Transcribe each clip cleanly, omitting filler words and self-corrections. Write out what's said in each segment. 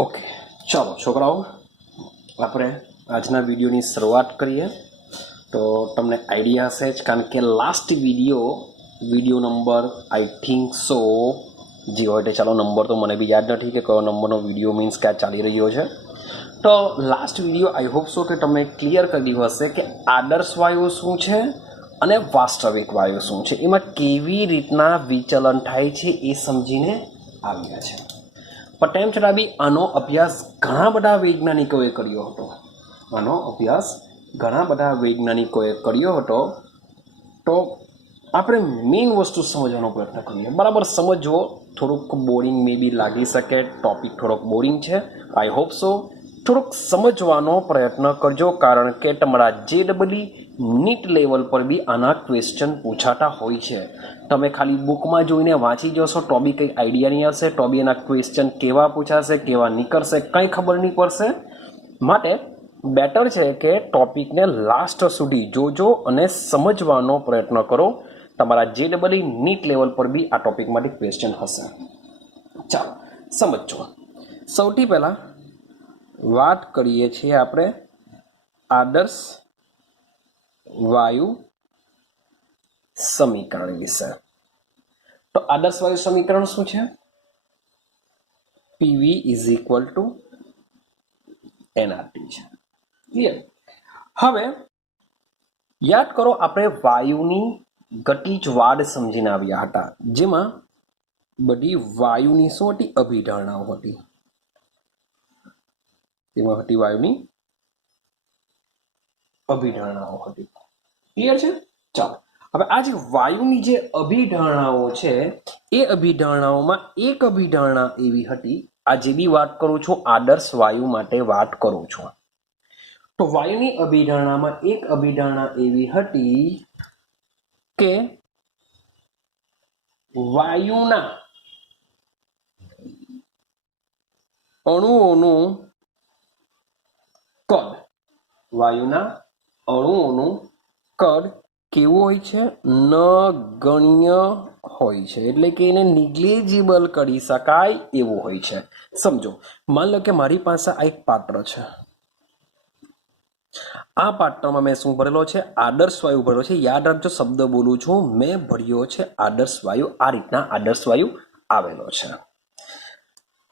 Okay, चलो छोकराओ, આપણે આજના વિડીયોની શરૂઆત કરીએ. તો તમને આઈડિયા હશે જ, કારણ કે last video number I think so જે હોય તે, ચાલો નંબર તો મને બી યાદ નથી કે કયો નંબરનો વિડીયો મીન્સ કે આ ચાલી રહ્યો છે. તો last video I hope so કે તમને ક્લિયર કરી હશે કે આદર્શ વાયુ શું છે અને વાસ્તવિક વાયુ શું છે, એમાં કેવી રીતના વિચલન થાય છે એ સમજીને આવ્યા છે. પણ તેમ છતાં બી આનો અભ્યાસ ઘણા બધા વૈજ્ઞાનિકોએ કર્યો હતો. તો આપણે મેઇન વસ્તુ સમજવાનો પ્રયત્ન કરીએ. બરાબર સમજવો. થોડુંક બોરિંગ મે બી લાગી શકે, ટોપિક થોડોક બોરિંગ છે. આઈ હોપ સો થોડુંક સમજવાનો પ્રયત્ન કરજો, કારણ કે તમારા JEE નીટ લેવલ પર બી આના ક્વેશ્ચન પૂછાતા હોય છે. તમે ખાલી બુકમાં જોઈને વાંચી જશો તો બી કંઈ આઈડિયા નહીં હશે, તો બી એના ક્વેશ્ચન કેવા પૂછાશે, કેવા નીકળશે, કંઈ ખબર નહીં પડશે. માટે બેટર છે કે ટોપિકને લાસ્ટ સુધી જોજો અને સમજવાનો પ્રયત્ન કરો. તમારા JEE નીટ લેવલ પર બી આ ટોપિકમાંથી ક્વેશ્ચન હશે. ચાલો સમજો. સૌથી પહેલાં વાત કરીએ છીએ આપણે આદર્શ વાયુ સમીકરણ વિશે. તો આદર્શ વાયુ સમીકરણ શું છે? PV = nRT છે. ક્લિયર? હવે યાદ કરો, આપણે વાયુની ગતિજ વાડ સમજીને આવ્યા હતા, જેમાં બધી વાયુની શું હતી? અભિધારણાઓ હતી. તેમાં હતી વાયુની અભિધારણાઓ હતી. ક્લિયર છે? ચાલો, હવે આ જે વાયુની જે અભિધારણાઓ છે, એ અભિધારણાઓમાં એક અભિધારણા એવી હતી, આ જે બી વાત કરું છું આદર્શ વાયુ માટે વાત કરું છું, તો વાયુની અભિધારણામાં એક અભિધારણા એવી હતી કે વાયુના અણુઓનું કદ કેવું હોય છે? નગણ્ય હોય છે, એટલે કે એને નિગ્લેજિબલ કરી શકાય એવું હોય છે. સમજો, માન લો કે મારી પાસે આ એક પાત્ર છે. આ પાત્રમાં મેં શું ભરેલો છે? આદર્શ વાયુ ભરેલો છે. યાદ રાખજો, શબ્દ બોલું છું, મેં ભર્યો છે આદર્શ વાયુ. આ રીતના આદર્શ વાયુ આવેલો છે.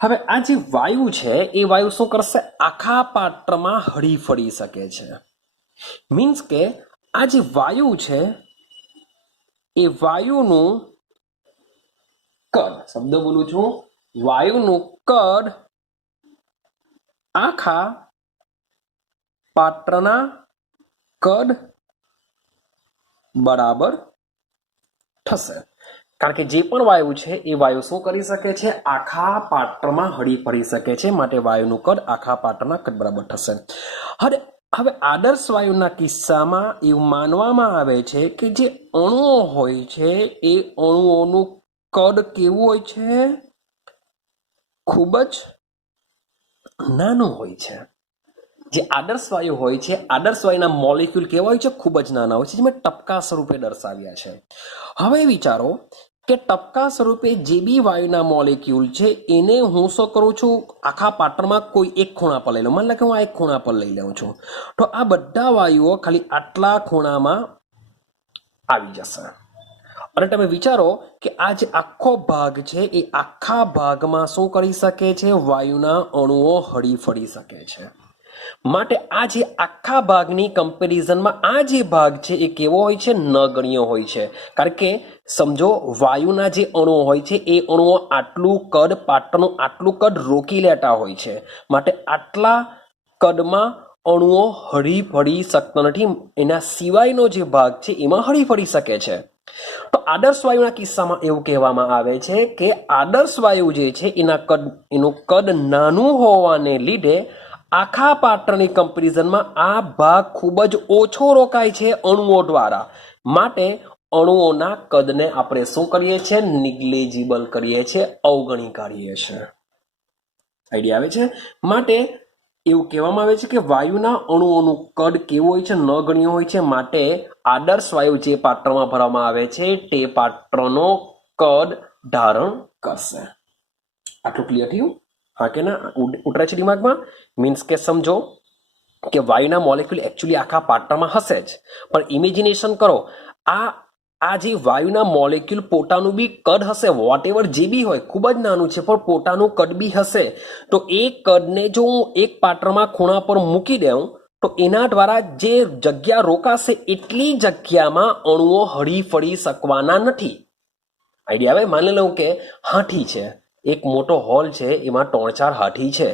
હવે આ જે વાયુ છે, એ વાયુ શું કરશે? આખા પાત્રમાં હળીફળી શકે છે. મીન્સ કે આ જે વાયુ છે, એ વાયુનું કદ, શબ્દ બોલું છું, વાયુનું કદ આખા પાત્રના કદ બરાબર થશે. કારણ કે જે પણ વાયુ છે, એ વાયુ શું કરી શકે છે? આખા પાત્રમાં હળીફળી શકે છે. માટે વાયુનું કદ આખા પાત્રના કદ બરાબર થશે. હવે આદર્શ વાયુના કિસ્સામાં એવું માનવામાં આવે છે કે જે અણુઓ હોય છે, એ અણુઓનું કદ કેવું હોય છે? ખૂબ જ નાનું હોય છે. જે આદર્શ વાયુ હોય છે, આદર્શ વાયુના મોલેક્યુલ કેવા હોય છે? ખૂબ જ નાના હોય છે, જે મેં ટપકા સ્વરૂપે દર્શાવ્યા છે. હવે વિચારો કે ટપકા સ્વરૂપે જે બી વાયુના મોલેક્યુલ છે, એને હું શું કરું છું? આખા પાત્રમાં કોઈ એક ખૂણા પર લઈ લઉં. માની લો કે હું આ એક ખૂણા પર લઈ લઉં છું, તો આ બધા વાયુઓ ખાલી આટલા ખૂણામાં આવી જશે. અને તમે વિચારો કે આ જે આખો ભાગ છે, એ આખા ભાગમાં શું કરી શકે છે? વાયુના અણુઓ હળીફળી શકે છે. માટે આ જે આખા ભાગની કમ્પેરિઝનમાં આ જે ભાગ છે, એ કેવો હોય છે? નગણ્ય હોય છે. કારણ કે સમજો, વાયુના જે અણુઓ હોય છે, એ અણુઓ આટલું કદ, પાત્રનું આટલું કદ રોકી લેતા હોય છે. માટે આટલા કદમાં અણુઓ હળીફળી શકતા નથી. એના સિવાયનો જે ભાગ છે, એમાં હળીફળી શકે છે. તો આદર્શ વાયુના કિસ્સામાં એવું કહેવામાં આવે છે કે આદર્શ વાયુ જે છે, એનું કદ નાનું હોવાને લીધે આખા પાત્રની કમ્પેરિઝનમાં આ ભાગ ખૂબ જ ઓછો રોકાય છે અણુઓ દ્વારા. માટે અણુઓના કદને આપણે શું કરીએ છીએ? નિગ્લેજિબલ કરીએ છીએ, અવગણી કાઢીએ છીએ. આઈડિયા આવે છે? માટે એવું કહેવામાં આવે છે કે વાયુના અણુઓનું કદ કેવું હોય છે? નગણ્ય હોય છે. માટે આદર્શ વાયુ જે પાત્રમાં ભરવામાં આવે છે, તે પાત્રનો કદ ધારણ કરશે. આટલું ક્લિયર થયું? हाँ के ना उतरे छे दिमागमां? मीन्स के समझो કે વાયુના મોલેક્યુલ એકચ્યુઅલી આખા પાર્ટમાં હશે જ, પણ ઇમેજિનેશન કરો આ જે વાયુના મોલેક્યુલ પોતાનું બી કદ હશે, વોટ એવર જે બી હોય, ખૂબ જ નાનું છે પણ પોતાનું કદ બી હશે, તો એ કદને જો હું એક પાત્રમાં ખૂણા પર મૂકી દઉં તો એના દ્વારા જે જગ્યા રોકાશે એટલી જગ્યામાં અણુઓ હળી શકવાના નથી. આઈડિયા આવે? માની લઉં કે હાથી છે, એક મોટો હોલ છે, એમાં 3-4 હાથી છે,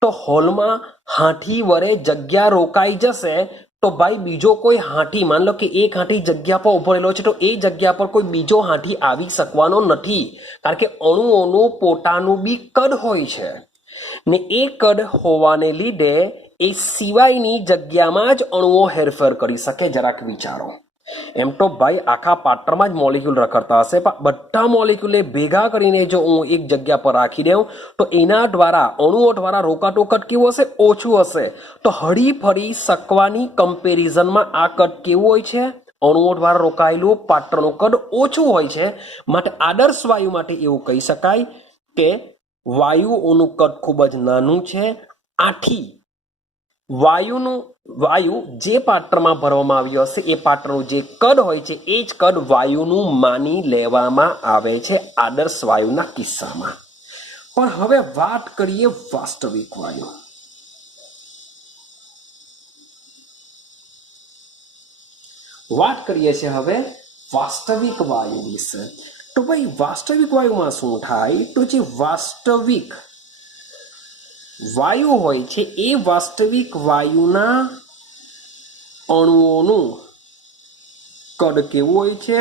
તો હોલમાં હાથી વડે જગ્યા રોકાઈ જશે તો ભાઈ બીજો કોઈ હાથી, માન લો કે એક હાથી જગ્યા પર ઉભો રહેલો છે તો એ જગ્યા પર કોઈ બીજો હાથી આવી શકવાનો નથી, કારણ કે અણુઓનું પોતાનું બી કદ હોય છે ને એ કદ હોવાને લીધે એ સિવાયની જગ્યામાં જ અણુઓ હેરફેર કરી શકે. જરાક વિચારો. એમ તો ભાઈ આખા પાત્રમાં જ મોલિક્યુલ રખડતા હશે, પણ બધા મોલિક્યુલને ભેગા કરીને જો હું એક જગ્યા પર રાખી દઉં તો એના દ્વારા અણુઓ દ્વારા રોકાતો કદ કેવું હશે? ઓછું હશે. તો હળી ફરી શકવાની કમ્પેરિઝનમાં આ કદ કેવું હોય છે? અણુઓ દ્વારા રોકાયેલું પાત્રનું કદ ઓછું હોય છે. માટે આદર્શ વાયુ માટે એવું કહી શકાય કે વાયુઓનું કદ ખૂબ જ નાનું છે. આથી વાયુ જે પાત્રમાં ભરવામાં આવ્યો હશે એ પાત્રનું જે કદ હોય છે એ જ કદ વાયુનું માની લેવામાં આવે છે આદર્શ વાયુના કિસ્સામાં. પણ હવે વાત કરીએ વાસ્તવિક વાયુ. વાત કરીએ છીએ હવે વાસ્તવિક વાયુ વિશે. તો ભાઈ વાસ્તવિક વાયુમાં શું થાય? તો જે વાસ્તવિક વાયુ હોય છે એ વાસ્તવિક વાયુના અણુઓનું કદ કેવું હોય છે?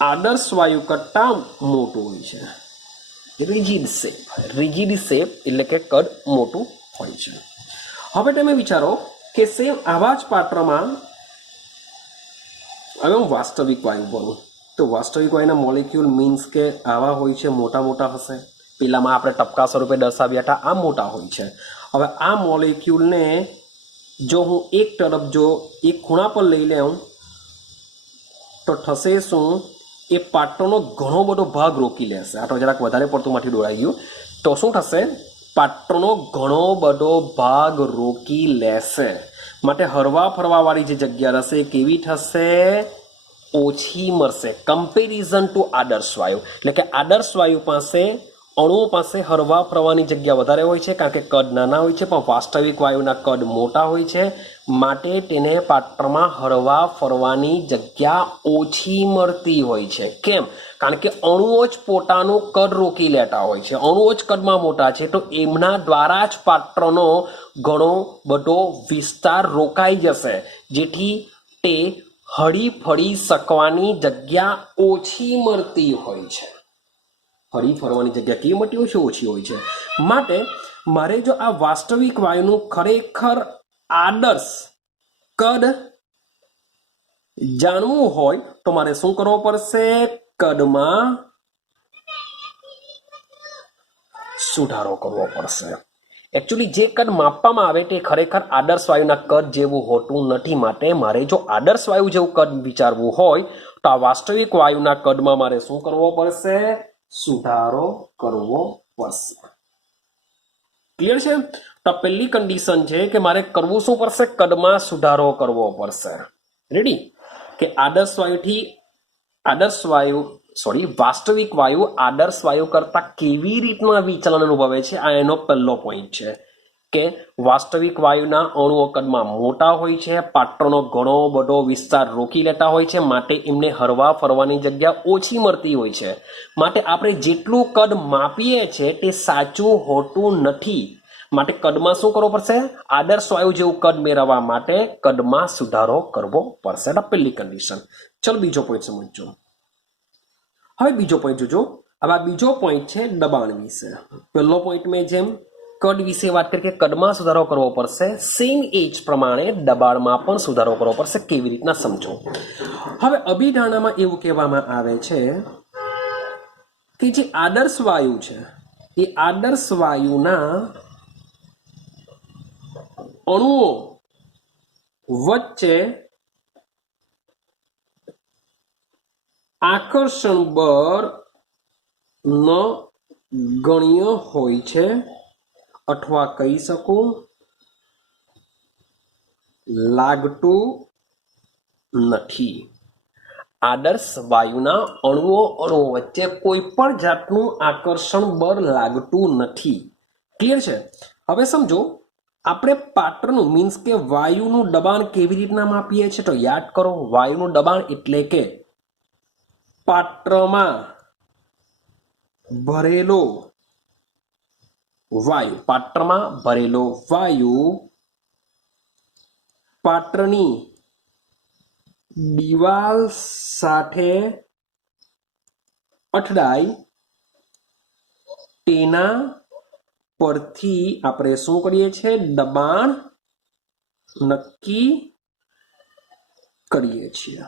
આદર્શ વાયુ કરતાં મોટું હોય છે. રિજિડ શેપ એટલે કે કદ મોટું હોય છે. હવે તમે વિચારો કે સેમ આવા જ પાત્રમાં હવે હું વાસ્તવિક વાયુ બોલું તો વાસ્તવિક વાયુના મોલેક્યુલ મીન્સ કે આવા હોય છે, મોટા મોટા હશે. પેલામાં આપણે ટપકા સ્વરૂપે દર્શાવ્યા હતા, આ મોટા હોય છે. હવે આ મોલેક્યુલને જો હું એક તરફ જો એક ખૂણા પર લઈ લઉં તો થશે શું? એ પાત્રનો ઘણો બધો ભાગ રોકી લેશે. આ તો જરાક વધારે પડતું માંથી દોરાઈ ગયું. તો શું થશે? પાત્રનો ઘણો બધો ભાગ રોકી લેશે. માટે હરવા ફરવાવાળી જે જગ્યા રહેશે એ કેવી થશે? ઓછી મળશે કમ્પેરિઝન ટુ આદર્શ વાયુ. એટલે કે આદર્શ વાયુ પાસે અણુઓ પાસે હરવા ફરવાની જગ્યા વધારે હોય છે કારણ કે કદ નાના હોય છે, પણ વાસ્તવિક વાયુના કદ મોટા હોય છે. માટે તેને પાત્રમાં હરવા ફરવાની જગ્યા ઓછી મળતી હોય છે. કેમ? કારણ કે અણુઓ જ પોતાનું કદ રોકી લેતા હોય છે. અણુઓ જ કદમાં મોટા છે તો એમના દ્વારા જ પાત્રનો ઘણો બધો વિસ્તાર રોકાઈ જશે, જેથી તે હળી ફળી શકવાની જગ્યા ઓછી મળતી હોય છે. હળી ફરવાની જગ્યા કેવી મળતી હોય છે? ઓછી હોય છે. માટે મારે જો આ વાસ્તવિક વાયુનું ખરેખર આદર્શ કદ જાણવું હોય તો મારે શું કરવું પડશે? કદમાં સુધારો કરવો પડશે. एक्चुअली जे कद मापवामां आवे ते खरेखर आदर्श वायुना कद जेवुं होतुं नथी. माटे मारे जो आदर्श वायु जेवुं कद विचारवुं होय तो आ वास्तविक वायुना कदमां मारे शुं करवो पड़शे? सुधारो करवो पड़शे. क्लियर छे? तो पहली कंडीशन छे के मारे करवुं शुं पड़शे? कदमां सुधारो करवो पड़शे. रेडी? के वास्तविक वायु आदर्श वायु करता केवी रीतना विचलन अनुभवे छे? आ एनो पहलो पॉइंट छे के वास्तविक वायुना अणुओ कदमां मोटा होय छे, पात्रनो घणो बधो विस्तार रोकी लेता होय छे, माटे एमने हरवा फरवानी जग्या ओછી મળતી હોય છે. માટે આપણે જેટલું કદ માપીએ છે તે સાચું હોતું નથી. માટે કદમાં શું કરવો પડશે? આદર્શ વાયુ જેવું કદ મેળવવા માટે કદમાં સુધારો કરવો પડશે. આ પહેલી કન્ડિશન. ચલો બીજો પોઈન્ટ સમજો. હવે બીજો પોઈન્ટ જોજો. હવે બીજો પોઈન્ટ છે દબાણ વિશે. પહેલો પોઈન્ટ મેં જેમ કદ વિશે વાત કરી કે કદમાં સુધારો કરવો પડશે, સેમ એજ પ્રમાણે દબાણમાં પણ સુધારો કરવો પડશે. કેવી રીતના સમજો. હવે અભિધારણામાં એવું કહેવામાં આવે છે કે જે આદર્શ વાયુ છે એ આદર્શ વાયુના અણુઓ વચ્ચે આકર્ષણ બળ ન ગણ્ય હોય છે અથવા કહી શકું લાગતું નથી. આદર્શ વાયુના અણુઓ વચ્ચે કોઈ પણ જાતનું આકર્ષણ બળ લાગતું નથી. ક્લિયર છે? હવે સમજો આપણે પાત્રનું મીન્સ કે વાયુનું દબાણ કેવી રીતના માપીએ છીએ? તો યાદ કરો, વાયુનું દબાણ એટલે કે પાત્રમાં ભરેલો વાયુ પાત્રની દિવાલ સાથે અથડાય તેના પરથી આપણે શું કરીએ છીએ? દબાણ નક્કી કરીએ છીએ.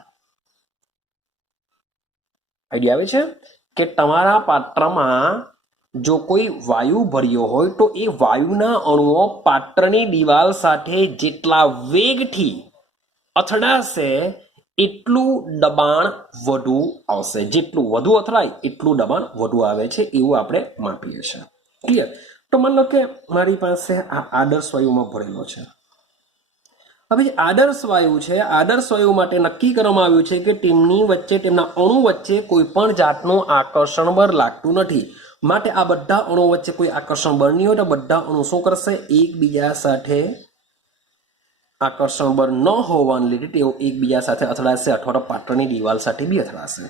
આઈડિયા આવે છે કે તમારા પાત્રમાં જો કોઈ વાયુ ભર્યો હોય તો એ વાયુના અણુઓ પાત્રની દિવાલ સાથે જેટલા વેગથી અથડાશે એટલું દબાણ વધુ આવશે. જેટલું વધુ અથડાય એટલું દબાણ વધુ આવે છે, એવું આપણે માપીએ છીએ. ક્લિયર? તો માની લો કે મારી પાસે આ આદર્શ વાયુમાં ભરેલો છે. હવે આદર્શ વાયુ છે, આદર્શ વાયુ માટે નક્કી કરવામાં આવ્યું છે કે તેમની વચ્ચે, તેમના અણુ વચ્ચે કોઈ પણ જાતનું આકર્ષણ બળ લાગતું નથી. માટે આ બધા અણુ વચ્ચે કોઈ આકર્ષણ બળ નહીં હોય તો બધા અણુ શું કરશે? એકબીજા સાથે આકર્ષણ બળ ન હોવાને લીધે તેઓ એકબીજા સાથે અથડાશે અથવા તો પાત્રની દિવાલ સાથે બી અથડાશે.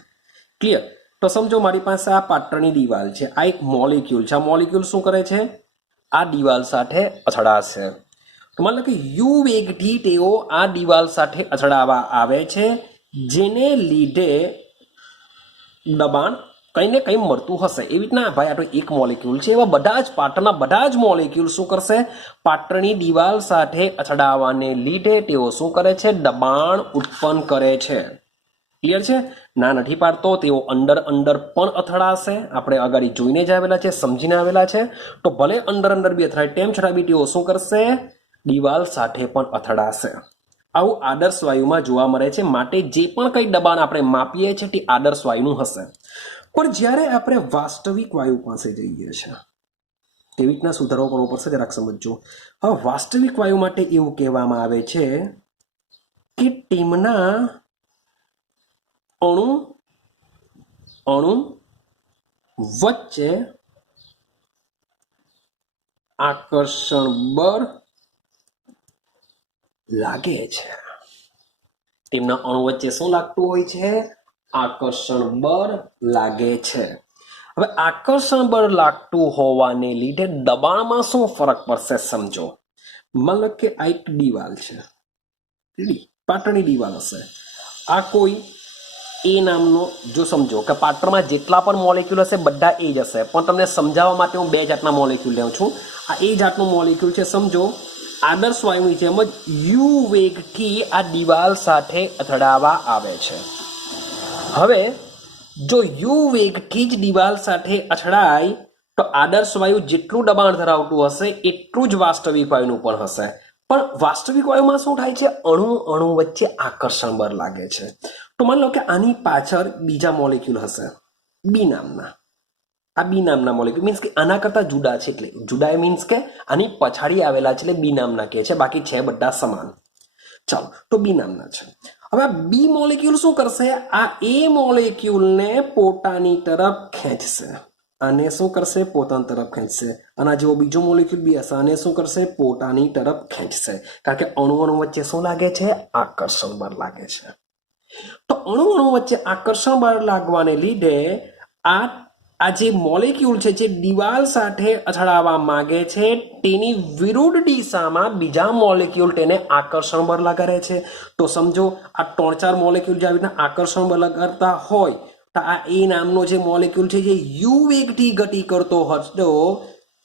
ક્લિયર? તો સમજો મારી પાસે આ પાત્રની દિવાલ છે, આ એક મોલિક્યુલ છે. આ મોલિક્યુલ શું કરે છે? આ દિવાલ સાથે અથડાશે. તો માની લો કે યુ વેગથી તેઓ આ દિવાલ સાથે અથડાવા આવે છે, જેને લીધે દબાણ કંઈ ને કંઈ મળતું હશે. એવી રીતના ભાઈ આ તો એક મોલિક્યુલ છે, એવા બધા જ પાત્રના બધા જ મોલિક્યુલ શું કરશે? પાત્રની દિવાલ સાથે અથડાવાને લીધે તેઓ શું કરે છે? દબાણ ઉત્પન્ન કરે છે. ક્લિયર છે? ના નથી પાડતો, તેઓ અંદર પણ અથડાશે. આપણે આગળ જોઈને જ આવેલા છે, સમજીને આવેલા છે. તો ભલે અંદર બી અથડાય, તેમ છતાં બી તેઓ શું કરશે? દિવાલ સાથે પણ અથડાશે. આવું આદર્શ વાયુમાં જોવા મળે છે. માટે જે પણ કંઈ દબાણ આપણે માપીએ છીએ તે આદર્શ વાયુનું હશે. પણ જ્યારે આપણે વાસ્તવિક વાયુ પાસે જઈએ છીએ, કેવી રીતના સુધારો કરવો પડશે જરાક સમજજો. હવે વાસ્તવિક વાયુ માટે એવું કહેવામાં આવે છે કે તેમના અણુ વચ્ચે આકર્ષણ બળ લાગે છે. તેમના અણુ વચ્ચે શું લાગતું હોય છે? આકર્ષણ બળ લાગે છે. હવે આકર્ષણ બળ લાગતું હોવાને લીધે દબાણમાં શું ફરક પડશે? સમજો. માની લો કે આ એક દિવાલ છે, પાત્રની દિવાલ હશે. આ કોઈ એ નામનો, જો સમજો કે પાત્રમાં જેટલા પણ મોલેક્યુલ હશે બધા એ જ હશે, પણ તમને સમજાવવા માટે હું બે જાતના મોલેક્યુલ લઉં છું. આ એ જાતનું મોલેક્યુલ છે. સમજો આદર્શ વાયુની જેમ જ યુ વેગથી આ દિવાલ સાથે અથડાવા આવે છે. હવે જો યુ વેગથી જ દિવાલ સાથે અથડાય તો આદર્શ વાયુ જેટલું દબાણ ધરાવતું હશે એટલું જ વાસ્તવિક વાયુનું પણ હશે. પણ વાસ્તવિક વાયુમાં શું થાય છે? અણુ વચ્ચે આકર્ષણ બળ લાગે છે. તો માની લો કે આની પાછળ બીજા મોલેક્યુલ હશે, બી નામના. આ બી નામના મોલેક્યુલ મીન્સ કે આના કરતા જુદા છે. એટલે જુદા મીન્સ કે આની પછાડી આવેલા છે, એટલે બી નામના કહે છે. બાકી છે બધા સમાન. ચાલો, તો બી નામના છે. હવે આ બી મોલેક્યુલ શું કરશે? આ એ મોલેક્યુલને પોતાની તરફ ખેંચશે. આને શું કરશે? પોતાની તરફ ખેંચશે. આના જેવો બીજો મોલેક્યુલ બી હશે, આને શું કરશે? પોતાની તરફ ખેંચશે. કારણ કે અણુ વચ્ચે શું લાગે છે? આકર્ષણ બળ લાગે છે. તો અણુ વચ્ચે આકર્ષણ બળ લાગવાને લીધે આ જે મોલેક્યુલ છે જે દિવાલ સાથે અથડાવા માંગે છે તેની વિરુદ્ધ દિશામાં બીજા મોલેક્યુલ તેને આકર્ષણ બળ લગાડે છે. તો સમજો આ 3-4 મોલેક્યુલ જે આવી રીતના આકર્ષણ બળ લગાડતા હોય તો આ એ નામનો જે મોલેક્યુલ છે જે યુ વેગથી ગતિ કરતો હતો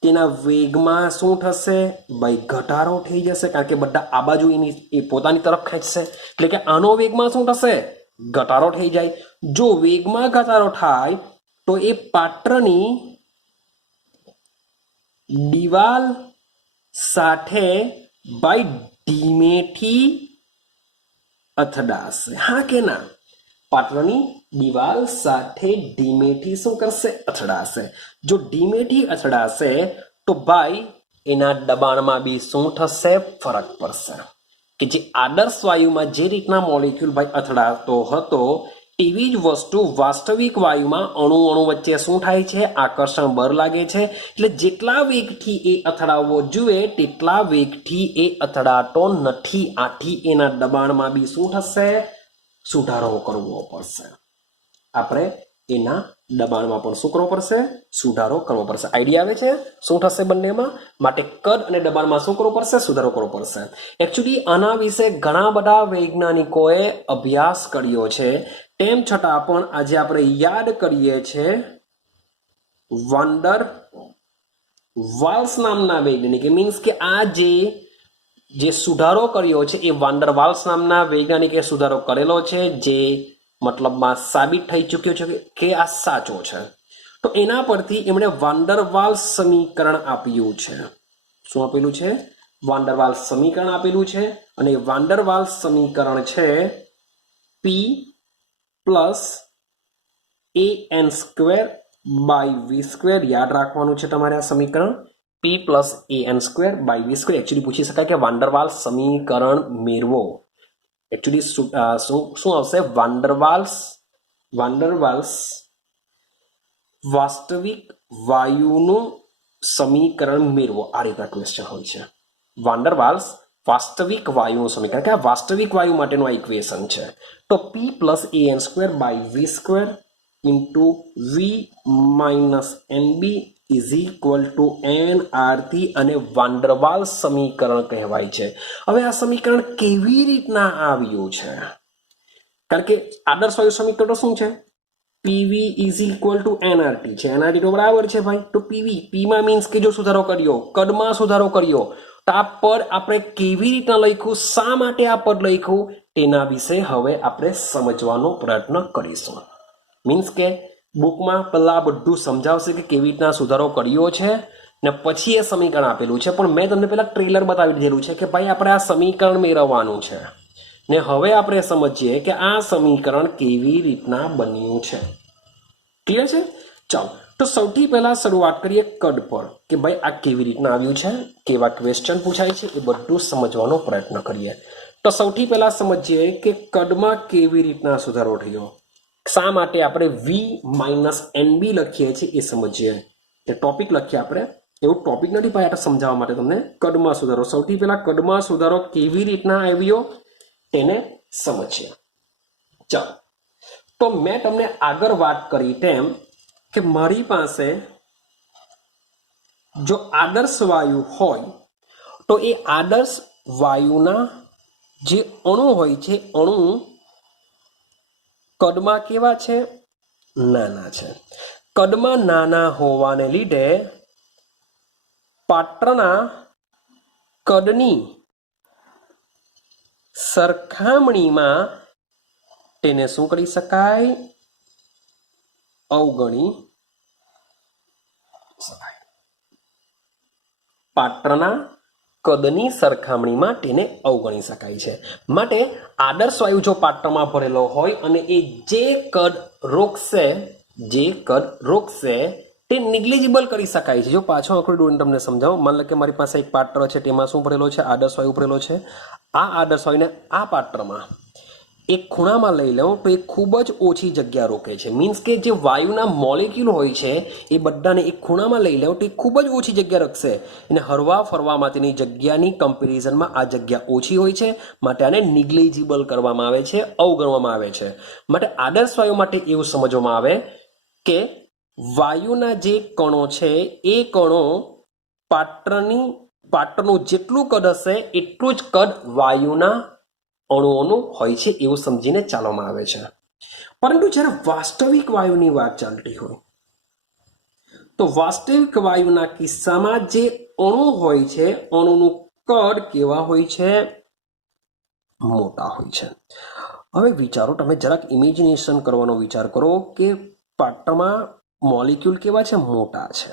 તેના વેગમાં શું થશે? ભાઈ ઘટાડો થઈ જશે. કારણ કે બધા આ બાજુ એ પોતાની તરફ ખેંચશે, એટલે કે આનો વેગમાં શું થશે? ઘટાડો થઈ જાય. જો વેગમાં ઘટાડો થાય તો એ પાત્રની દિવાલ સાથે ભાઈ ધીમેથી અથડાશે. હા કે ના? પાત્રની દિવાલ સાથે ધીમેથી શું કરશે? અથડાશે. જો ધીમેથી અથડાશે તો ભાઈ એના દબાણમાં બી શું થશે? ફરક પડશે. કે જે આદર્શ વાયુમાં જે રીતના મોલેક્યુલ ભાઈ અથડાતો હતો એવી જ વસ્તુ વાસ્તવિક વાયુમાં અણુ વચ્ચે શું થાય છે? આકર્ષણ બળ લાગે છે. એટલે જેટલા વેગથી એ અથડાવવો જોઈએ તેટલા વેગથી એ અથડાતો નથી. આથી એના દબાણમાં બી શું થશે? સુધારો કરવો પડશે. આપણે એના દબાણમાં પણ શું કરવો પડશે? સુધારો કરવો પડશે. આઈડિયા આવે છે શું થશે બંનેમાં? માટે કદ અને દબાણમાં શું કરવું પડશે? સુધારો કરવો પડશે. એકચ્યુઅલી આના વિશે ઘણા બધા વૈજ્ઞાનિકોએ અભ્યાસ કર્યો છે. તેમ છતાં પણ આજે આપણે યાદ કરીએ છીએ વાન્ડર વાલ્સ નામના વૈજ્ઞાનિકે, મીન્સ કે આ જે સુધારો કર્યો છે એ વાન્ડર વાલ્સ નામના વૈજ્ઞાનિકે સુધારો કરેલો છે, જે મતલબમાં સાબિત થઈ ચૂક્યો છે કે આ સાચો છે. તો એના પરથી એમણે વાન્ડર વાલ્સ સમીકરણ આપ્યું છે. શું આપેલું છે? વાન્ડર વાલ્સ સમીકરણ આપેલું છે. અને વાન્ડર વાલ્સ સમીકરણ છે P plus A N square by V square. યાદ રાખવાનું છે તમારે આ સમીકરણ P plus A N square by V square. Actually પૂછી શકાય કે વાન્ડર વાલ્સ સમીકરણ મેળવો. એકચ્યુઅલી શું આવશે? વાન્ડર વાલ્સ વાસ્તવિક વાયુનું સમીકરણ મેળવો. આ રીતના ક્વેશ્ચન હોય છે. વાન્ડર વાલ્સ વાસ્તવિક વાયુનું સમીકરણ, કે આ વાસ્તવિક વાયુ માટેનું આ ઇક્વેશન છે. તો P plus A N square by V square into V minus N B is equal to N આરથી અને વાન્ડર વાલ્સ સમીકરણ કહેવાય છે. હવે આ સમીકરણ કેવી રીતના આવ્યું છે? કારણ કે આદર્શ વાયુ સમીકરણ શું છે? PV is equal two NRT છે. એનઆરટી તો બરાબર છે ભાઈ. તો પીમાં મીન્સ કે જો સુધારો કર્યો, કદમાં સુધારો કર્યો, તો આ પદ આપણે કેવી રીતના લખ્યું, શા માટે આ પદ લખ્યું, તેના વિશે હવે આપણે સમજવાનો પ્રયત્ન કરીશું. મીન્સ કે બુકમાં પહેલા બધું સમજાવશે કે કેવી રીતના સુધારો કર્યો છે ને પછી એ સમીકરણ આપેલું છે. પણ મેં તમને પહેલા ટ્રેલર બતાવી દીધેલું છે કે ભાઈ આપણે આ સમીકરણ મેળવવાનું છે ને હવે આપણે સમજીએ કે આ સમીકરણ કેવી રીતના બન્યું છે. ક્લિયર છે? ચાલો, તો સૌથી પહેલા શરૂઆત કરીએ કદ પર, કે ભાઈ આ કેવી રીતના આવ્યું છે, કેવા ક્વેશ્ચન પૂછાય છે, એ બધું સમજવાનો પ્રયત્ન કરીએ. તો સૌથી પહેલા સમજીએ કે કદમાં કેવી રીતના સુધારો થયો. શા માટે આપણે વી માઇનસ એન બી લખીએ છીએ એ સમજીએ. કે ટોપિક લખીએ આપણે, એવું ટોપિક નથી ભાઈ, આ સમજાવવા માટે તમને. કદમાં સુધારો, સૌથી પહેલા કદમાં સુધારો કેવી રીતના આવ્યો તેને સમજીએ. ચાલો, તો મેં તમને આગળ વાત કરી તેમ કે મારી પાસે જો આદર્શ વાયુ હોય તો એ આદર્શ વાયુના જે અણુ હોય છે, અણુ કદમાં કેવા છે? નાના છે. કદમાં નાના હોવાને લીધે પાત્રના કદની સરખામણીમાં તેને શું કરી શકાય? અવગણી શકાય. પાત્રના કદની સરખામણીમાં તેને અવગણી શકાય છે. માટે આદર્શ વાયુ જો પાત્રમાં ભરેલો હોય અને એ જે કદ રોકશે તે નિગ્લિજિબલ કરી શકાય છે. જો પાછો આંકડો દોરીને તમને સમજાવું, માન લો કે મારી પાસે એક પાત્ર છે, તેમાં શું ભરેલો છે? આદર્શ વાયુ ભરેલો છે. આ આદર્શ વાયુને આ પાત્રમાં એક ખૂણામાં લઈ લઉં તો એ ખૂબ જ ઓછી જગ્યા રોકે છે. મીન્સ કે જે વાયુના મોલેક્યુલ હોય છે એ બધાને એક ખૂણામાં લઈ લઉં તો એ ખૂબ જ ઓછી જગ્યા રાખશે. અને હરવા ફરવા માટેની જગ્યાની કમ્પેરિઝનમાં આ જગ્યા ઓછી હોય છે. માટે આને નિગ્લિજિબલ કરવામાં આવે છે, અવગણવામાં આવે છે. માટે આદર્શ વાયુ માટે એવું સમજવામાં આવે કે વાયુના જે કણો છે એ કણો પાત્રનું જેટલું કદ હશે એટલું જ કદ વાયુના અણુઓનું હોય છે, એવું સમજીને ચાલવામાં આવે છે. પરંતુ જ્યારે વાસ્તવિક વાયુની વાત ચાલતી હોય તો વાસ્તવિક વાયુના કિસ્સામાં જે અણુ હોય છે, અણુનું કદ કેવા હોય છે? મોટા હોય છે. હવે વિચારો, તમે જરાક ઇમેજિનેશન કરવાનો વિચાર કરો કે પાત્રમાં મોલિક્યુલ કેવા છે? મોટા છે.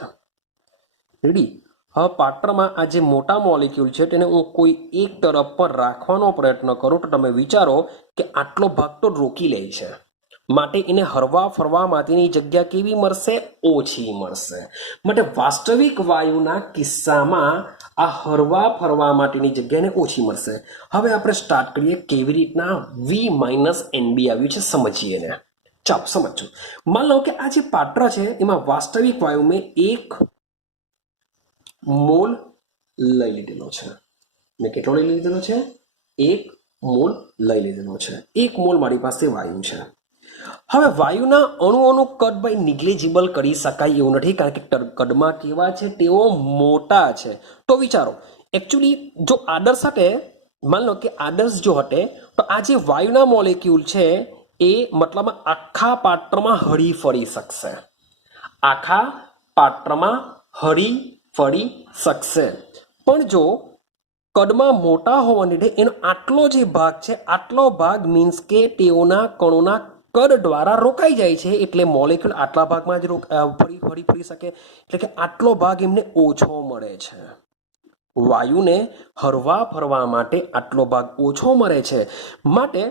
રેડી? હવે પાત્રમાં આ જે મોટા મોલિક્યુલ છે તેને હું કોઈ એક તરફ પર રાખવાનો પ્રયત્ન કરું તો તમે વિચારો કે આટલો ભાગ તો રોકી લે છે. માટે એને હરવા ફરવા માટેની જગ્યા કેવી મળશે? ઓછી મળશે. માટે વાસ્તવિક વાયુના કિસ્સામાં આ હરવા ફરવા માટેની જગ્યાને ઓછી મળશે. હવે આપણે સ્ટાર્ટ કરીએ કેવી રીતના વી માઇનસ એનબી આવ્યું છે સમજીએ ને. ચાલો સમજો. માન લો કે આ જે પાત્ર છે એમાં વાસ્તવિક વાયુ મેં 1 મોલ લઈ લીધેલો છે. મેં કેટલો લઈ લીધેલો છે? 1 મોલ લઈ લીધેલો છે. 1 મોલ મારી પાસે વાયુ છે. હવે વાયુના અણુઓનું કદ ભાઈ નિગ્લેજિબલ કરી શકાય એવું નથી, કારણ કે કદમાં કેવા છે? તેઓ મોટા છે. તો વિચારો, એકચ્યુઅલી જો આદર્શ હટે, માન લો કે આદર્શ જો હટે તો આ જે વાયુના મોલેક્યુલ છે એ મતલબ આખા પાત્રમાં હળી ફરી શકશે. આખા પાત્રમાં હળી ફરી શકશે. પણ જો કદમાં મોટા હોવાને લીધે એનો આટલો જે ભાગ છે, આટલો ભાગ મીન્સ કે તેઓના કણોના કદ દ્વારા રોકાઈ જાય છે, એટલે મોલેક્યુલ આટલા ભાગમાં જ ફરી શકે, એટલે કે આટલો ભાગ એમને ઓછો મળે છે. વાયુને હરવા ફરવા માટે આટલો ભાગ ઓછો મળે છે. માટે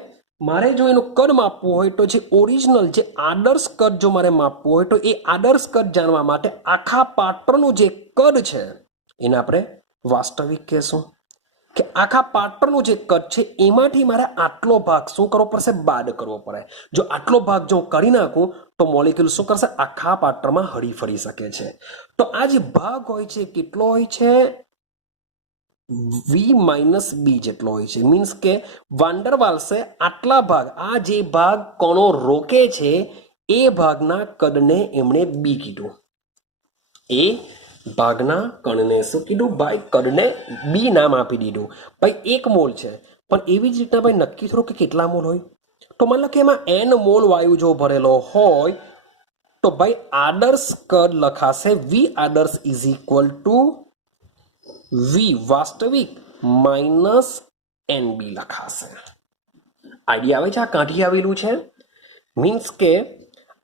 મારે જો એનું કદ માપવું હોય તો જે ઓરિજિનલ જે આદર્શ કદ જો મારે માપવું હોય તો એ આદર્શ કદ જાણવા માટે આખા પાત્રનું જે કદ છે એને આપણે વાસ્તવિક કહેશું. કે આખા પાત્રનું જે કદ છે એમાંથી મારે આટલો ભાગ શું કરવો પડશે? બાદ કરવો પડે. જો આટલો ભાગ જો કરી નાખું તો મોલેક્યુલ શું કરશે? આખા પાત્રમાં હળી ફરી શકે છે. તો આ જે ભાગ હોય છે કેટલો હોય છે? વી માઇનસ બી જેટલો હોય છે. મીન્સ કે વાન ડર વાલ્સે આટલા ભાગ, આ જે ભાગ કણો રોકે છે એ ભાગના કદને એમણે બી કીધું. એ ભાગના કણને શું કીધું? ભાઈ કદને બી નામ આપી દીધું. ભાઈ 1 મોલ છે, પણ એવી જ રીતના ભાઈ નક્કી થયું કે કેટલા મોલ હોય. તો માન લો કે એમાં n મોલ વાયુ જો ભરેલો હોય તો ભાઈ આદર્શ કદ લખાશે વી આદર્શ ઇઝ ઇક્વલ ટુ વી વાસ્તવિક માઇનસ એનબી લખાશે. આઈડિયા આવે છે આ કાંઠી આવેલું છે? મીન્સ કે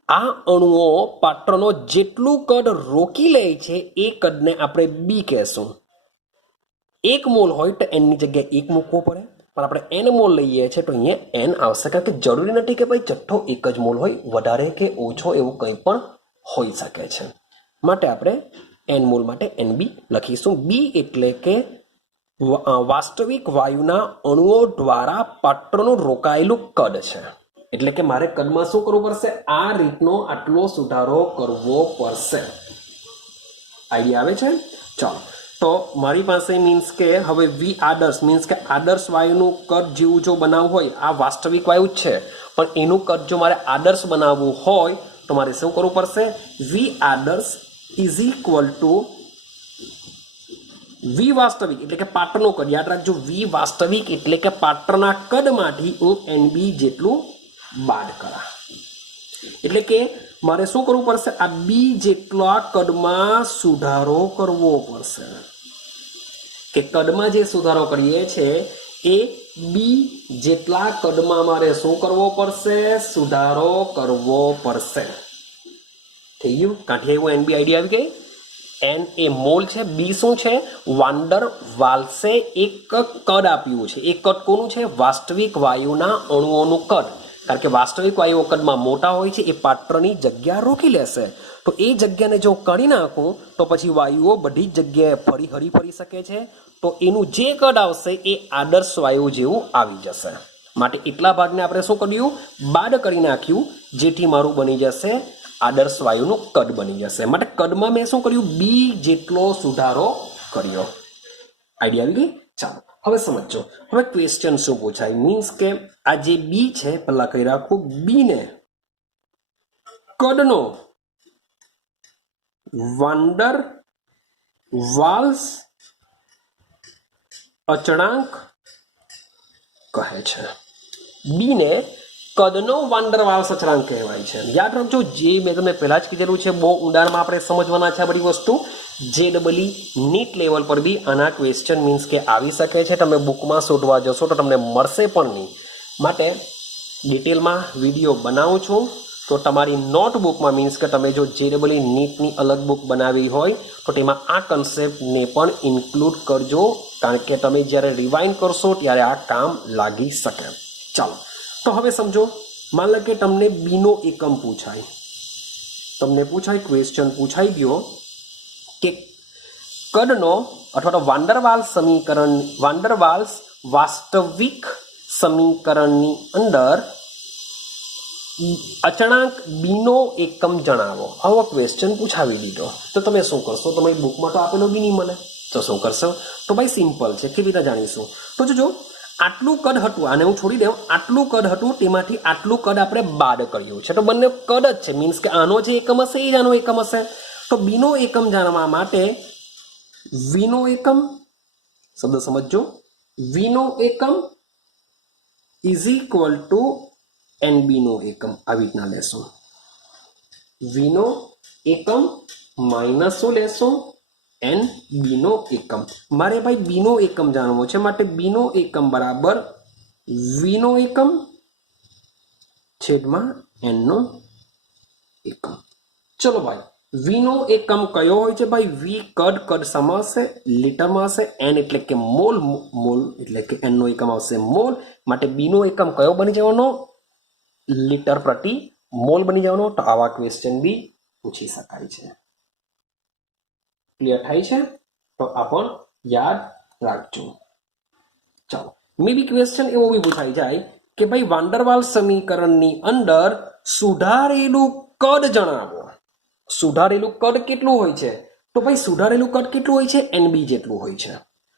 આ અણુઓ પાત્રનો જેટલું કદ રોકી લે છે એ કદને આપણે બી કહેશું. 1 મોલ હોય તો એનની જગ્યાએ 1 મૂકવો પડે, પણ આપણે n મોલ લઈએ છીએ તો અહીંયા n આવશે, કારણ કે જરૂરી નથી કે ભાઈ જથ્થો 1 જ મોલ હોય, વધારે કે ઓછો એવું કંઈ પણ હોઈ શકે છે. માટે આપણે n મોલ માટે NB લખીશું. બી એટલે કે વાસ્તવિક વાયુના અણુઓ દ્વારા પાત્રનું રોકાયેલું કદ છે. એટલે કે મારે કદમાં શું કરવું પડશે? આ રીતનો આટલો સુધારો કરવો પડશે. આઈડિયા આવે છે? ચાલો, તો મારી પાસે મીન્સ કે હવે વી આદર્શ મીન્સ કે આદર્શ વાયુનું કદ જેવું જો બનાવવું હોય, આ વાસ્તવિક વાયુ જ છે પણ એનું કદ જો મારે આદર્શ બનાવવું હોય તો મારે શું કરવું પડશે? વી આદર્શ ઇઝ ઇક્વલ ટુ વી વાસ્તવિક એટલે કે પાત્રનું કદ. યાદ રાખજો, વી વાસ્તવિક એટલે કે પાત્રના કદમાંથી હું એનબી જેટલું બાદ કરા. એટલે કે મારે શું કરવું પડશે? આ બી જેટલા કદમાં સુધારો કરવો પડશે. કે કદમાં જે સુધારો કરીએ છે એ બી જેટલા કદમાં મારે શું કરવો પડશે? સુધારો કરવો પડશે. થઈ ગયું? કાંઠી આવ્યું? એનબી આઈડિયા આવી ગઈ? એન એ મોલ છે, બી શું છે? વાન ડર વાલ્સે એક કદ આપ્યું છે. એ કદ કોનું છે? વાસ્તવિક વાયુના અણુઓનું કદ. કારણ કે વાસ્તવિક વાયુઓ કદમાં મોટા હોય છે, એ પાત્રની જગ્યા રોકી લેશે. તો એ જગ્યાને જો કરી નાખું તો પછી વાયુઓ બધી જ જગ્યાએ હરી ફરી શકે છે. તો એનું જે કદ આવશે એ આદર્શ વાયુ જેવું આવી જશે. માટે એટલા ભાગને આપણે શું કર્યું? બાદ કરી નાખ્યું, જેથી મારું બની જશે આદર્શ વાયુનું કદ બની જશે. માટે કદમાં મેં શું કર્યું? બી જેટલો સુધારો કર્યો. આઈડિયા આવી ગઈ? ચાલો હવે સમજો. હવે ક્વેશ્ચન શું પૂછાય? મીન્સ કે આ જે બી છે, પહેલા કહી રાખું, બી ને કદનો વાન ડર વાલ્સ અચળાંક કહે છે. બી ને કદનો વાન ડર વાલ્સ અચળાંક કહેવાય છે. યાદ રાખજો, જે મેં તમને પહેલા જ કીધેલું છે, બહુ ઊંડાણમાં આપણે સમજવાના છે આ બધી વસ્તુ. JEE નીટ લેવલ પર બી આના ક્વેશ્ચન મીન્સ કે આવી શકે છે. તમે બુકમાં શોધવા જશો તો તમને મળશે પણ નહીં. માટે ડિટેલમાં વિડીયો બનાવું છું, તો તમારી નોટબુકમાં મીન્સ કે તમે જો JEE નીટની અલગ બુક બનાવી હોય તો તેમાં આ કન્સેપ્ટને પણ ઇન્ક્લુડ કરજો, કારણ કે તમે જ્યારે રિવાઇન્ડ કરશો ત્યારે આ કામ લાગી શકે. ચાલો, તો હવે સમજો, मान लो कि तमने बी नो एकम पूछाय, तमने पूछाय क्वेश्चन पूछाई गयो कि कदनो अथवा तो વાન્ડરવાલ્સ વાસ્તવિક સમીકરણની અંદર અચળાંક બીનો એકમ જણાવો, આવો ક્વેશ્ચન પૂછાવી દીધો તો તમે શું કરશો? તમારી બુકમાં તો આપેલો બી નહીં મળે તો શું કરશો? તો ભાઈ સિમ્પલ છે, કેવી રીતે જાણીશું? તો જો આટલું કદ હતું, આને હું છોડી દઉં, આટલું કદ હતું તેમાંથી આટલું કદ આપણે બાદ કર્યું છે, તો બંને કદ જ છે, મીન્સ કે આનો જે એકમ હશે એ જ આનો એકમ હશે. તો બીનો એકમ જાણવા માટે વીનો એકમ શબ્દ સમજો, વીનો એકમ ઇઝ ઇક્વલ ટુ એનબી નો એકમ, આવી રીતના લેશું. વીનો એકમ માઇનસ શું લેશું? એન બીનો એકમ. મારે ભાઈ બીનો એકમ જાણવો છે, માટે બીનો એકમ બરાબર વીનો એકમ છેદમાં એન નો એકમ. ચલો ભાઈ, વીનો એકમ કયો હોય છે? ભાઈ વી કદ, કદ શામાં હશે? લીટરમાં હશે. એન એટલે કે મોલ, મોલ એટલે કે એન નો એકમ આવશે મોલ, માટે બીનો એકમ કયો બની જવાનો? લીટર પ્રતિ મોલ બની જવાનો. તો આવા ક્વેશ્ચન બી પૂછી શકાય છે. ક્લિયર થાય છે? તો આ પણ યાદ રાખજો. ચાલો, મે બી ક્વેશ્ચન એવો બી પૂછાઈ જાય કે ભાઈ વાન્ડરવાલ્સ સમીકરણની અંદર સુધારેલું કદ જણાવો. સુધારેલું કદ કેટલું હોય છે? તો ભાઈ સુધારેલું કદ કેટલું હોય છે? એનબી જેટલું હોય છે.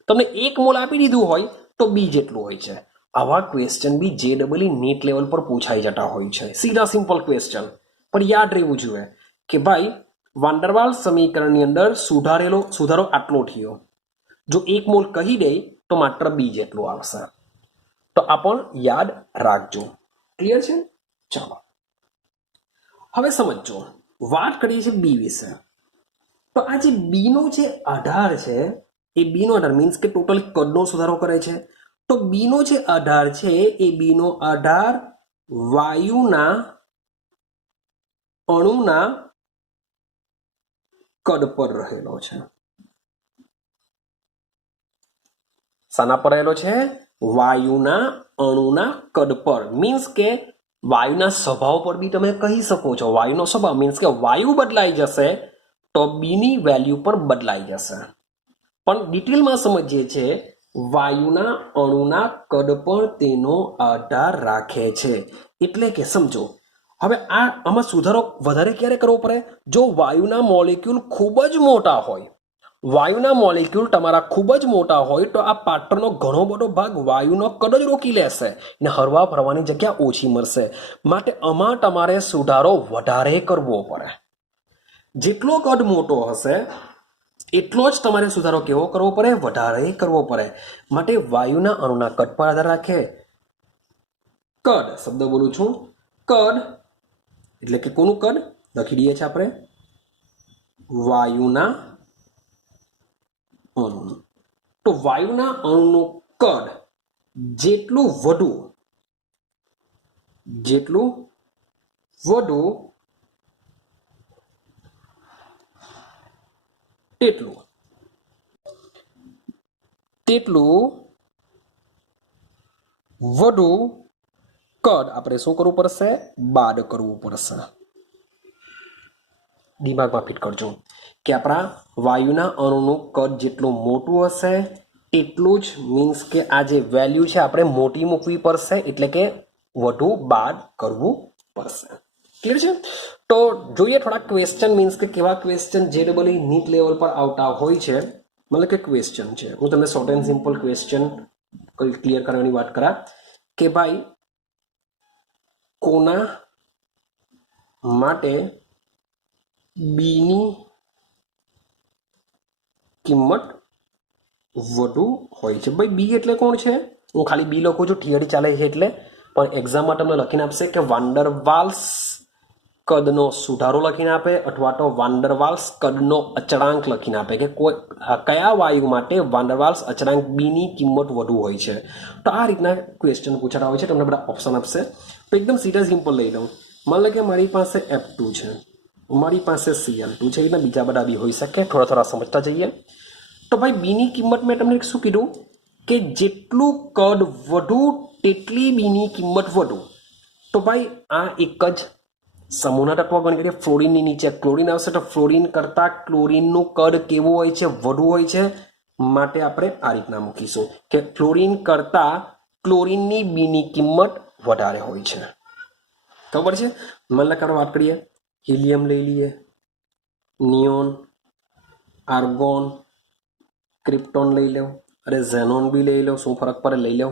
તમને 1 મોલ આપી દીધું હોય તો બી જેટલું હોય છે. આવા ક્વેશ્ચન બી JEE નીટ લેવલ પર પૂછાઈ જતા હોય છે. સીધા સિમ્પલ ક્વેશ્ચન, પણ યાદ રહેવું જોઈએ કે ભાઈ વાન્ડરવાલ્સ સમીકરણની અંદર સુધારો આટલો થયો, જો 1 મોલ કહી દે તો માત્ર બી જેટલું આવશે. તો આ પણ યાદ રાખજો. ક્લિયર છે? ચાલો, હવે સમજો, વાત કરીએ છીએ બી વિશે. તો આ જે બી નો જે આધાર છે, એ બી નો આધાર મીન્સ કે ટોટલ કદનો સુધારો કરે છે. તો બી નો જે આધાર છે એ બી નો આધાર વાયુના અણુના કદ પર રહેલો છે. શાના પર રહેલો છે? વાયુના અણુના કદ પર. મીન્સ કે વાયુના સ્વભાવ પર બી તમે કહી શકો છો. વાયુનો સ્વભાવ મીન્સ કે વાયુ બદલાઈ જશે તો બીની વેલ્યુ પણ બદલાઈ જશે. પણ ડિટેલમાં સમજીએ છીએ, વાયુના અણુના કદ પર તેનો આધાર રાખે છે. એટલે કે સમજો, હવે આમાં સુધારો વધારે ક્યારે કરવો પડે? જો વાયુના મોલેક્યુલ ખૂબ જ મોટા હોય, વાયુના મોલેક્યુલ તમારા ખૂબ જ મોટા હોય તો આ પાત્રનો ઘણો બધો ભાગ વાયુનો કદ જ રોકી લેશે અને હરવા ફરવાની જગ્યા ઓછી મળશે. માટે આમાં તમારે સુધારો વધારે કરવો પડે. જેટલો કદ મોટો હશે એટલો જ તમારે સુધારો કેવો કરવો પડે? વધારે કરવો પડે. માટે વાયુના અણુના કદ પર આધાર રાખે. કદ શબ્દ બોલું છું, કદ એટલે કે કોનું કદ? લખી દઈએ છીએ આપણે, વાયુના અણુનું. તો વાયુના અણુનું કદ જેટલું વધુ તેટલું વધુ કદ આપણે શું કરવું પડશે? બાદ કરવું પડશે. દિમાગમાં ફિટ કરજો કે આપણા વાયુના અણુનું કદ જેટલું મોટું હશે એટલું જ મીન્સ કે આ જે વેલ્યુ છે આપણે મોટી મૂકવી પડશે, એટલે કે વધુ બાદ કરવું પડશે. ક્લિયર છે? તો જોઈએ થોડા ક્વેશ્ચન, મીન્સ કે કેવા ક્વેશ્ચન JEE નીટ લેવલ પર આવતા હોય છે. મતલબ કે ક્વેશ્ચન છે, હું તમને short and simple question clear કરવાની વાત કરા કે ભાઈ કોના માટે બીની કિંમત વધુ હોય છે? ભાઈ બી એટલે કોણ છે? હું ખાલી બી લખું છું, થિયરી ચાલે છે એટલે, પણ એક્ઝામમાં તમને લખીને આપશે કે વાન્ડરવાલ્સ કદનો સુધારો લખીને આપે અથવા તો વાન્ડરવાલ્સ કદનો અચળાંક લખીને આપે કે કોઈ કયા વાયુ માટે વાન્ડરવાલ્સ અચળાંક બીની કિંમત વધુ હોય છે. તો આ રીતના ક્વેશ્ચન પૂછાતા હોય છે. તમને બધા ઓપ્શન આપશે. તો એકદમ સીધા સિમ્પલ લઈ લઉં. માન લો કે મારી પાસે F2 છે, મારી પાસે Cl2 છે, એટલે બીજા બધા બી હોઈ શકે. થોડા સમજતા જઈએ. તો ભાઈ બીની કિંમત મેં તમને શું કીધું કે જેટલું કદ વધુ તેટલી બીની કિંમત વધુ. તો ભાઈ આ એક જ સમૂહના તત્વો ગણી કરીએ. ફ્લોરિનની નીચે ક્લોરિન આવશે તો ફ્લોરિન કરતાં ક્લોરિનનું કદ કેવું હોય છે? વધુ હોય છે. માટે આપણે આ રીતના મૂકીશું કે ફ્લોરિન કરતાં ક્લોરિનની બીની કિંમત વધારે હોય છે. ખબર છે? મતલબ આપણે વાત કરીએ, હિલિયમ લઈ લઈએ, નિયોન, આર્ગોન, ક્રિપ્ટોન લઈ લો, અરે ઝેનોન બી લઈ લો. શું ફરક પડે? લઈ લો.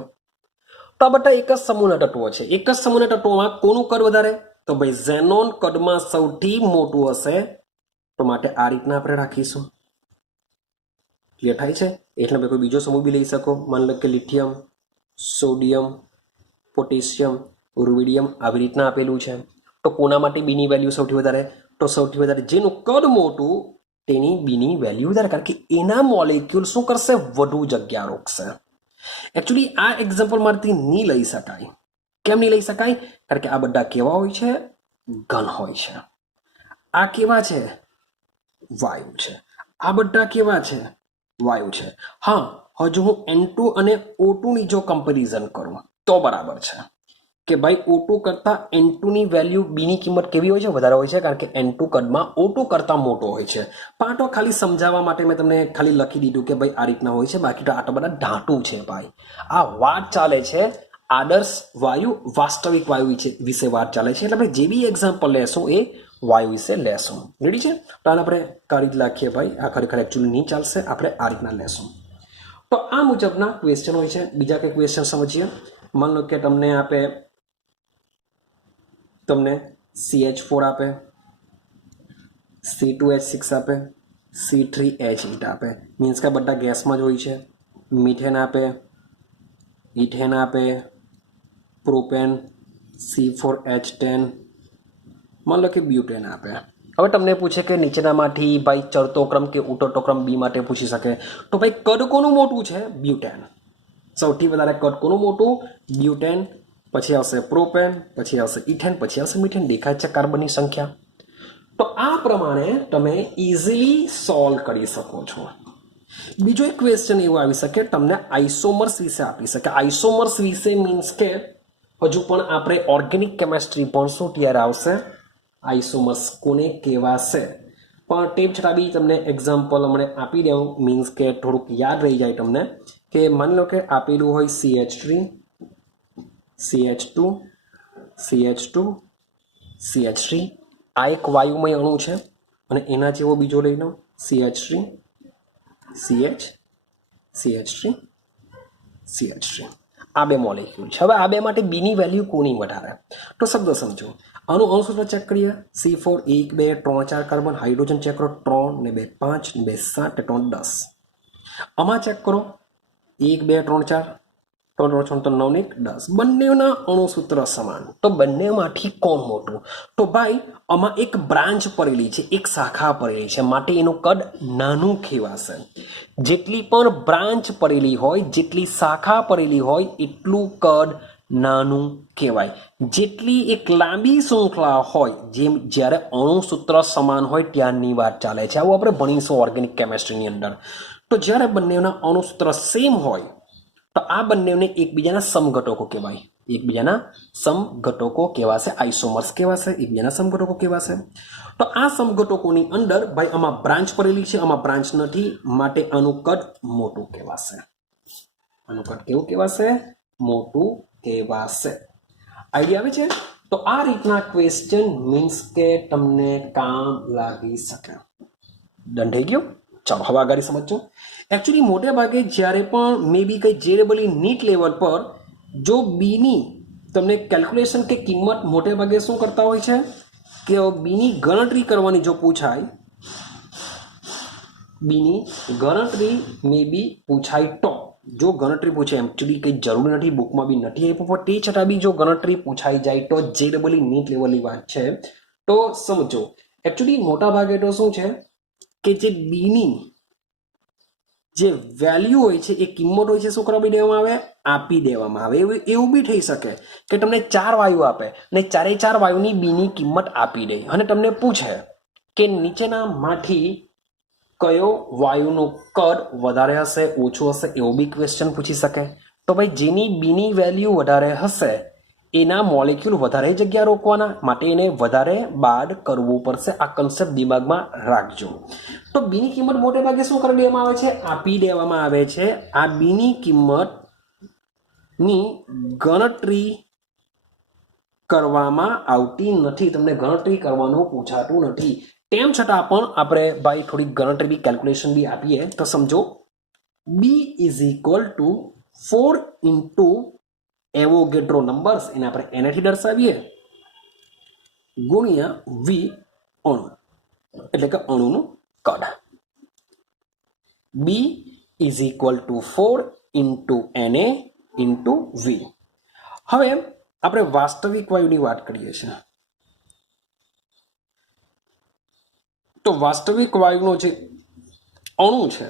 તો આ બધા એક જ સમૂહના તત્વો છે. એક જ સમૂહના તત્વોમાં કોનું કદ વધારે? તો ભાઈ ઝેનોન કદમાં સૌથી મોટું હશે. તો માટે આ રીતના આપણે રાખીશું. ક્લિયર થાય છે? એટલે તમે કોઈ બીજો સમૂહ બી લઈ શકો. માની લો કે લિથિયમ, સોડિયમ, પોટેશિયમ, રૂબિડિયમ આવી રીતના આપેલું છે. તો કોના માટે બીની વેલ્યુ સૌથી વધારે? તો સૌથી વધારે જેનું કદ મોટું તેની બીની વેલ્યુ વધારે, કારણ કે એના મોલેક્યુલ શું કરશે? વધુ જગ્યા રોકશે. એકચ્યુઅલી આ એક્ઝામ્પલ માંથી નહીં લઈ શકાય. કેમ નહીં લઈ શકાય? કારણ કે આ બધા કેવા હોય છે? ઘન હોય છે. આ કેવા છે? વાયુ છે. આ બધા કેવા છે? વાયુ છે. હા, હજુ હું N2 અને O2 ની જો કમ્પેરિઝન કરું તો બરાબર છે કે ભાઈ O2 કરતાં N2 ની વેલ્યુ બીની કિંમત કેવી હોય છે? વધારે હોય છે, કારણ કે N2 કદમાં O2 કરતાં મોટો હોય છે. પણ આ તો ખાલી સમજાવવા માટે મેં તમને ખાલી લખી દીધું કે ભાઈ આ રીતના હોય છે. બાકી તો આ તો બધા ધાતુ છે ભાઈ. આ વાત ચાલે છે આદર્શ વાયુ, વાસ્તવિક વાયુ વિશે વાત ચાલે છે. એટલે આપણે જે બી એક્ઝામ્પલ લેશું એ વાયુ વિશે લેશું. રેડી છે? તો આને આપણે કરી જ નાખીએ ભાઈ. આ ખરેખર એકચ્યુઅલી નહીં ચાલશે. આપણે આ રીતના લેશું. તો આ મુજબના ક્વેશ્ચન હોય છે. બીજા કંઈ ક્વેશ્ચન સમજીએ. માની લો કે તમને આપે, તમને CH4 આપે, C2H6 આપે, C3H8 આપે. મીન્સ કે બધા ગેસમાં જ હોય છે. મિથેન આપે, ઇથેન આપે, પ્રોપેન, C4H10, માની લો કે બ્યુટેન આપે. હવે તમને પૂછે કે નીચેનામાંથી ભાઈ ચડતો ક્રમ કે ઉતરતો ક્રમ બી માટે પૂછી શકે. તો ભાઈ કદ કોનું મોટું છે? બ્યુટેન. સૌથી વધારે કદ કોનું મોટું? બ્યુટેન. પછી આવશે પ્રોપેન, પછી આવશે ઇથેન, પછી આવશે મિથેન. દેખાય છે કાર્બનની સંખ્યા? તો આ પ્રમાણે તમે ઇઝીલી સોલ્વ કરી શકો છો. બીજો એક ક્વેશ્ચન એવો આવી શકે, તમને આઇસોમર્સ વિશે આપી શકે. આઇસોમર્સ વિશે મીન્સ કે હજુ પણ આપણે ઓર્ગેનિક કેમેસ્ટ્રી ભણશું ત્યારે આવશે આઇસોમર્સ કોને કહેવાશે. પણ તે છતાં બી તમને એક્ઝામ્પલ હમણાં આપી દઉં, મીન્સ કે થોડુંક યાદ રહી જાય તમને. કે માની લો કે આપેલું હોય CH3, CH2, CH2, CH3. આ એક વાયુમય અણુ છે અને એના જેવો બીજો લઈ લો CH3, CH, CH3, CH3. આ બે મોલેક્યુલ છે. હવે આ બે માટે બીની વેલ્યુ કોની વધારે? તો શબ્દ સમજો. આનું અણુસૂત્ર ચેક કરીએ. C4 1 2 3 4 carbon. હાઇડ્રોજન ચેક કરો. 3 ને 2 5 ને 2 7 ને 3 10. આમાં ચેક કરો 1 2 3 4 3 3 9 ને 10. બંનેના અણુસૂત્ર સમાન. તો બંનેમાંથી કોણ મોટું? તો ભાઈ આમાં એક બ્રાન્ચ પડેલી છે, એક શાખા પડેલી છે, માટે એનું કદ નાનું કહેવાશે. જેટલી પણ બ્રાન્ચ પડેલી હોય, જેટલી શાખા પડેલી હોય એટલું કદ નાનું કહેવાય. જેટલી એક લાંબી શૃંખલા હોય, જેમ જ્યારે અણુસૂત્ર સમાન હોય ત્યારની વાત ચાલે છે. આવું આપણે ભણીશું ઓર્ગેનિક કેમેસ્ટ્રીની અંદર. તો જ્યારે બંનેના અણુસૂત્ર સેમ હોય તો આ બંનેને એકબીજાના સમઘટકો કહેવાય. એકબીજાના સમઘટકો કહેવાશે. આઇસોમર્સ કહેવાશે. એકબીજાના સમઘટકો કહેવાશે. તો આ સમઘટકોની અંદર ભાઈ આમાં બ્રાન્ચ પડેલી છે, આમાં બ્રાન્ચ નથી, માટે આનું કદ મોટું કહેવાશે. આનું કદ કેવું કહેવાશે? મોટું કહેવાશે. આઈડિયા આવે છે? તો આ રીતના ક્વેશ્ચન મીન્સ કે તમને કામ લાગી શકે. ડન થઈ ગયું? ચાલો હવે આગળ સમજો. એકચ્યુઅલી મોટે ભાગે જ્યારે પણ મે બી કંઈ જેરેબલી નીટ લેવલ પર જો બીની તમને કેલ્ક્યુલેશન કે કિંમત મોટે ભાગે શું કરતા હોય છે કે બીની ગણતરી કરવાની જો પૂછાય, બીની ગણતરી મે બી પૂછાય તો, જો ગણતરી પૂછે, એકચ્યુઅલી કંઈ જરૂર નથી, બુકમાં બી નથી આપ્યું, પણ તે છતાં બી જો ગણતરી પૂછાઈ જાય તો જેરેબલી નીટ લેવલની વાત છે. તો સમજો એકચ્યુઅલી મોટા ભાગે તો શું છે કે જે બીની જે વેલ્યુ હોય છે, એ કિંમત હોય છે, શું કરવા દેવામાં આવે? આપી દેવામાં આવે. એવું બી થઈ શકે કે તમને 4 વાયુ આપે ને 4 વાયુની બીની કિંમત આપી દે અને તમને પૂછે કે નીચેનામાંથી કયો વાયુનું કદ વધારે હશે, ઓછું હશે, એવો બી ક્વેશ્ચન પૂછી શકે. તો ભાઈ જેની બીની વેલ્યુ વધારે હશે એના મોલેક્યુલ વધારે જગ્યા રોકવાના, માટે એને વધારે બાદ કરવું પડશે. આ કન્સેપ્ટ દિમાગમાં રાખજો. તો બીની કિંમત મોટે ભાગે શું કરી દેવામાં આવે છે? આપી દેવામાં આવે છે. આ બીની કિંમતની ગણતરી કરવામાં આવતી નથી, તમને ગણતરી કરવાનું પૂછાતું નથી. તેમ છતાં પણ આપણે ભાઈ થોડી ગણતરી બી, કેલ્ક્યુલેશન બી આપીએ તો સમજો. B is equal to 4 into Avogadro numbers, એને આપણે એનાથી દર્શાવીએ, ગુણ્યા વી અણુ, એટલે કે અણુનું કદ. B is equal to 4 into Na into V. હવે આપણે વાસ્તવિક વાયુની વાત કરીએ છીએ. તો વાસ્તવિક વાયુનો જે અણુ છે,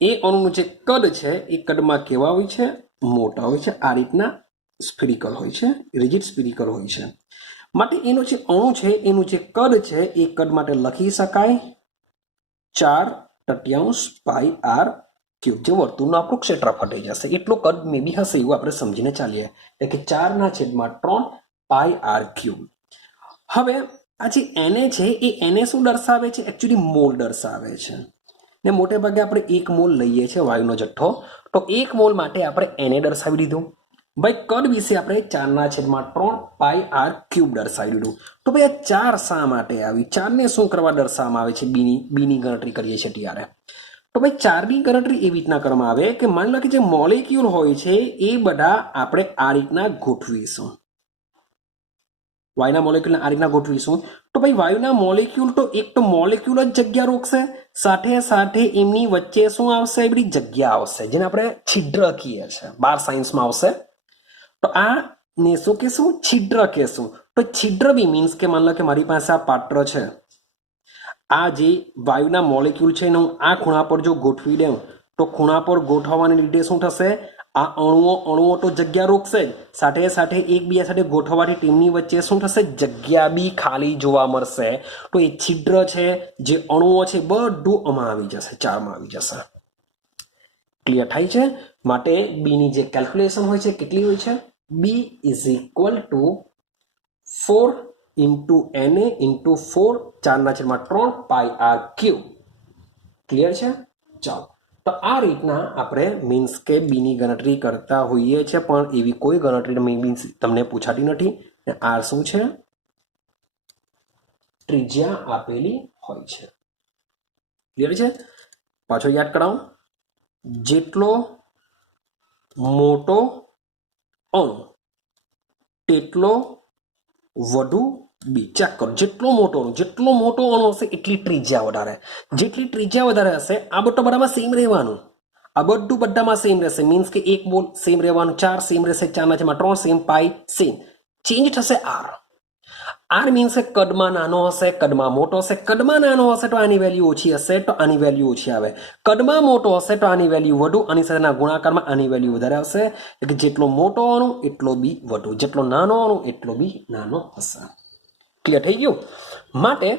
એ અણુનું જે કદ છે એ કદમાં કેવા હોય છે? મોટા હોય છે. આ રીતના સ્ફેરિકલ હોય છે, રિજિડ સ્ફેરિકલ હોય છે. માટે એનો જે અણુ છે એનું જે કદ છે એ કદ માટે લખી શકાય 4/3 પાઈ આર ક્યુબ, જે વર્તુળનું આપણું ક્ષેત્રફળ થઈ જશે. એટલું કદ મે બી હશે એવું આપણે સમજીને ચાલીએ, એટલે કે 4/3 પાઈ આર ક્યુબ. હવે આ જે Na છે એ Na શું દર્શાવે છે? એકચ્યુઅલી મોલ દર્શાવે છે. ને મોટે ભાગે આપણે 1 મોલ લઈએ છીએ વાયુનો જથ્થો, તો 1 મોલ માટે આપણે Na દર્શાવી દીધું. ભાઈ કદ વિશે આપણે 4/3 પાઈ આર ક્યુબ દર્શાવી દીધું. તો ભાઈ આ 4 શા માટે આવી? 4 ને શું કરવા દર્શાવવામાં આવે છે? બીની ગણતરી કરીએ છીએ ત્યારે. તો ભાઈ 4ની ગણતરી એવી રીતના કરવામાં આવે કે માની લો કે જે મોલેક્યુલ હોય છે એ બધા આપણે આ રીતના ગોઠવીશું. વાયુના મોલેક્યુલને આ રીતના ગોઠવીશું. તો ભાઈ વાયુના મોલેક્યુલ તો એક તો મોલેક્યુલ જ જગ્યા રોકશે, સાથે સાથે એમની વચ્ચે શું આવશે? એ બધી જગ્યા આવશે, જેને આપણે છિદ્ર કહીએ છીએ, 12 સાયન્સમાં આવશે. તો આ ને શું કહેશું? છિદ્ર કહેશું. તો છિદ્ર બી મીન્સ કે માની લો કે મારી પાસે આ પાત્ર છે, આ જે વાયુના મોલેક્યુલ છે એને હું આ ખૂણા પર જો ગોઠવી દઉં તો ખૂણા પર ગોઠવવાને લીધે શું થશે? આ અણુઓ તો જગ્યા રોકશે જ, સાથે સાથે એકબીજા સાથે ગોઠવવાથી તેમની વચ્ચે શું થશે? જગ્યા બી ખાલી જોવા મળશે. તો એ છિદ્ર છે, જે અણુઓ છે, બધું આમાં આવી જશે, 4માં આવી જશે. ક્લિયર થાય છે? માટે બીની જે કેલ્ક્યુલેશન હોય છે કેટલી હોય છે? B is equal to 4 into Na into 4 4/3 pi R cube. Clear છે? ચાલો, તો આ રીતના આપણે મીન્સ કે બીની ગણતરી કરતા હોઈએ છીએ, પણ એવી કોઈ ગણતરી મીન્સ તમને પૂછાતી નથી. આર શું છે? ત્રિજ્યા આપેલી હોય છે. ક્લિયર છે? પાછો યાદ કરાવું, જેટલો મોટો અણુ તેટલો વધુ બી. ચેક કરો, જેટલો મોટો અણુ હશે એટલી ત્રિજ્યા વધારે, જેટલી ત્રિજ્યા વધારે હશે આ બધું બધામાં સેમ રહેવાનું, આ બધું બધામાં સેમ રહેશે. મીન્સ કે 1 મોલ સેમ રહેવાનું, 4 સેમ રહેશે, 4/3 સેમ, પાઈ સેમ. ચેન્જ થશે આર. આર મીન્સ કદમાં નાનો હશે, કદમાં મોટો હશે. કદમાં નાનો હશે તો આની વેલ્યુ ઓછી હશે, તો આની વેલ્યુ ઓછી આવે. કદમાં મોટો હશે તો આની વેલ્યુ વધુ, આની સાથેના ગુણાકારમાં આની વેલ્યુ વધારે આવશે. એટલે જેટલો મોટો અણુ એટલો બી વધુ, જેટલો નાનો અણુ એટલો બી નાનો હશે. ક્લિયર થઈ ગયું? માટે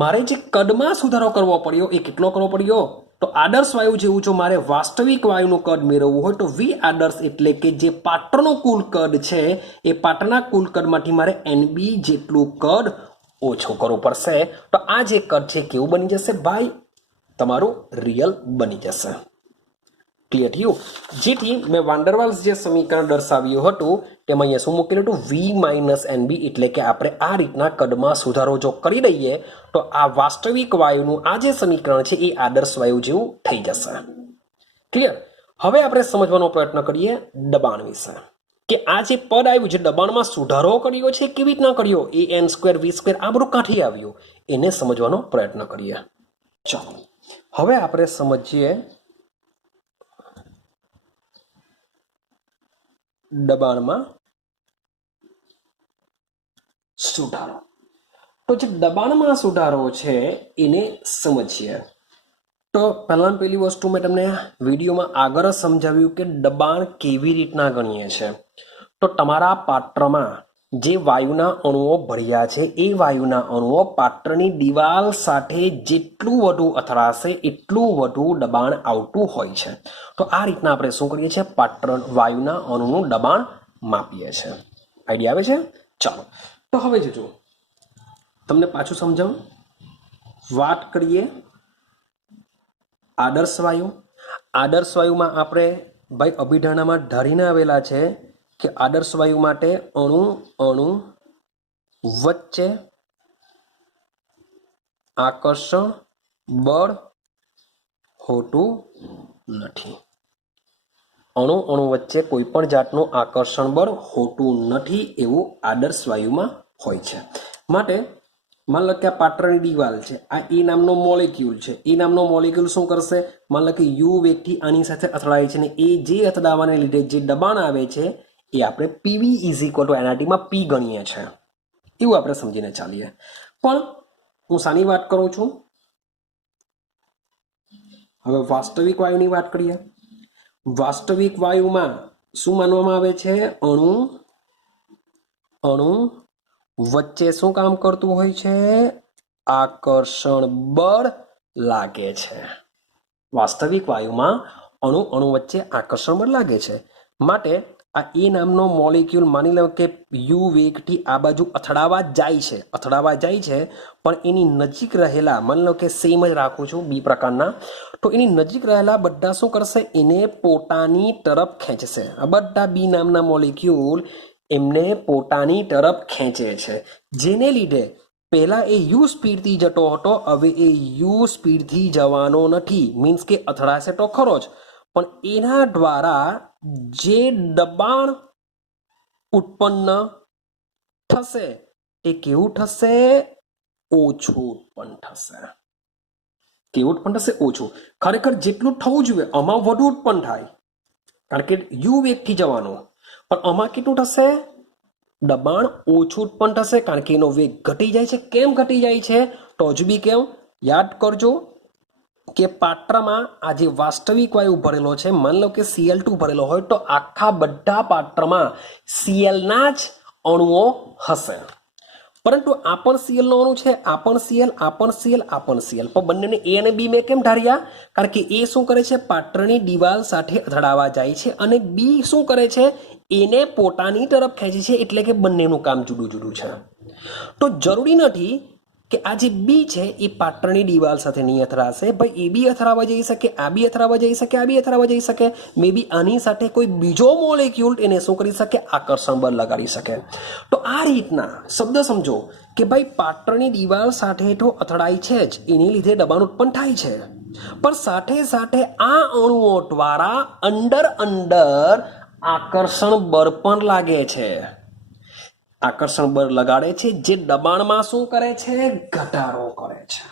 મારે જે કદમાં સુધારો કરવો પડ્યો એ કેટલો કરવો પડ્યો? તો આદર્શ વાયુ જેવું જો મારે વાસ્તવિક વાયુનું કદ મેળવવું હોય તો વી આદર્શ એટલે કે જે પાત્રનું કુલ કદ છે એ પાત્રના કુલ કદમાંથી મારે NB જેટલું કદ ઓછું કરવું પડશે. તો આ જે કદ છે કેવું બની જશે? ભાઈ તમારું રિયલ બની જશે. ક્લિયર થયું? જેથી મેં વાન ડર વાલ્સ જે સમીકરણ દર્શાવ્યું હતું તેમાં અહીંયા શું મૂકેલું હતું? V - NB, એટલે કે આપણે આ રીતના કદમાં સુધારો જો કરી દઈએ તો આ વાસ્તવિક વાયુનું આ જે સમીકરણ છે એ આદર્શ વાયુ જેવું થઈ જશે. ક્લિયર? હવે આપણે સમજવાનો પ્રયત્ન કરીએ દબાણ વિશે, કે આ જે પદ આવ્યું, જે દબાણમાં સુધારો કર્યો છે કેવી રીતના કર્યો? an² v² આ બધું કાંથી આવ્યું એને સમજવાનો પ્રયત્ન કરીએ. ચાલો હવે આપણે સમજીએ દબાણમાં સુધારો. તો જે દબાણમાં સુધારો છે એને સમજીએ. તો પહેલી વસ્તુ મેં તમને વિડીયોમાં આગળ જ સમજાવ્યું કે દબાણ કેવી રીતના ગણીએ છે. તો તમારા પાત્રમાં જે વાયુના અણુઓ ભર્યા છે એ વાયુના અણુઓ પાત્રની દિવાલ સાથે જેટલું વધુ અથડાશે એટલું વધુ દબાણ આવતું હોય છે. તો આ રીતના આપણે શું કરીએ છીએ? પાત્ર વાયુના અણુનું દબાણ માપીએ છીએ। આઈડિયા આવે છે? ચાલો તો હવે જોજો તમને પાછું સમજાવું। વાત કરીએ આદર્શ વાયુ। આદર્શ વાયુમાં આપણે ભાઈ અભિધારણામાં ધારીને આવેલા છે કે આદર્શ વાયુ માટે અણુ અણુ વચ્ચે આકર્ષણ બળ હોતું નથી। અણુ અણુ વચ્ચે કોઈ પણ જાતનું આકર્ષણ બળ હોતું નથી એવું આદર્શ વાયુમાં હોય છે। માટે मान लो कि आ पात्रनी दीवाल है, आ ए नामनो मोलिक्यूल है। ए नामनो मोलिक्यूल શું કરશે? मान लो कि u વેગથી આની સાથે અથડાય છે ને એ જે અથડાવાને લીધે જે દબાણ આવે છે એ આપણે pv = માં p ગણીએ છે। એવું આપણે સમજીને ચાલીએ। પણ હું શાની વાત કરું છું? હવે વાસ્તવિક વાયુની વાત કરીએ। વાસ્તવિક વાયુમાં શું માનવામાં આવે છે? અણુ અણુ વચ્ચે શું કામ કરતું હોય છે? આકર્ષણ બળ લાગે છે। વાસ્તવિક વાયુમાં અણુ અણુ વચ્ચે આકર્ષણ બળ લાગે છે। માટે આ એ નામનો મોલિક્યુલ માની લો કે યુ વેગથી આ બાજુ અથડાવા જાય છે પણ એની નજીક રહેલા, માની લો કે સેમ જ રાખું છું બી પ્રકારના, તો એની નજીક રહેલા બધા શું કરશે? એને પોતાની તરફ ખેંચશે। આ બધા બી નામના મોલિક્યુલ એમને પોતાની તરફ ખેંચે છે, જેને લીધે પહેલા એ યુ સ્પીડથી જતો હતો, હવે એ યુ સ્પીડથી જવાનો નથી। મીન્સ કે અથડાશે તો ખરો જ, પણ એના દ્વારા જે દબાણ ઉત્પન્ન થશે એ કેવું થશે? ઓછું ઉત્પન્ન થશે। કેવું ઉત્પન્ન થશે? ઓછું। ખરેખર જેટલું થવું જોઈએ આમાં વધુ ઉત્પન્ન થાય, કારણ કે યુ વેગથી જવાનું, પણ આમાં કેટલું થશે? દબાણ ઓછું ઉત્પન્ન થશે, કારણ કે એનો વેગ ઘટી જાય છે। કેમ ઘટી જાય છે? તો હજુ બી કેમ? યાદ કરજો કે પાત્રમાં આ જે વાસ્તવિક વાયુ ભરેલો છે, માની લો કે Cl2 ભરેલો હોય તો આખા બધા પાત્રમાં Clના જ અણુઓ હશે। પરંતુ આ પણ Cl નો અણુ છે, આ પણ Cl, આ પણ Cl, આ પણ Cl, પણ બંનેને A અને B મેં કેમ ધાર્યા? કારણ કે એ શું કરે છે? પાત્રની દિવાલ સાથે અથડાવા જાય છે અને બી શું કરે છે? એને પોતાની તરફ ખેંચે છે, એટલે કે બંનેનું કામ જુદું જુદું છે। તો જરૂરી નથી કે આ જે બી છે એ પાત્રની દિવાલ સાથે નહીં અથડાશે ભાઈ, એ બી અથડાવા જઈ શકે, આ બી અથડાવા જઈ શકે, આ બી અથડાવા જઈ શકે, મે બી આની સાથે કોઈ બીજો મોલેક્યુલ એને શું કરી શકે? આકર્ષણ બળ લગાડી શકે। તો આ રીતના શબ્દ સમજો કે ભાઈ પાત્રની દિવાલ સાથે તો અથડાય છે જ, એની લીધે દબાણ ઉત્પન્ન થાય છે, પણ સાથે સાથે આ અણુઓ દ્વારા અંદર આકર્ષણ બળ પણ લાગે છે। આકર્ષણ બળ લગાડે છે, જે દબાણમાં શું કરે છે? ઘટાડો કરે છે।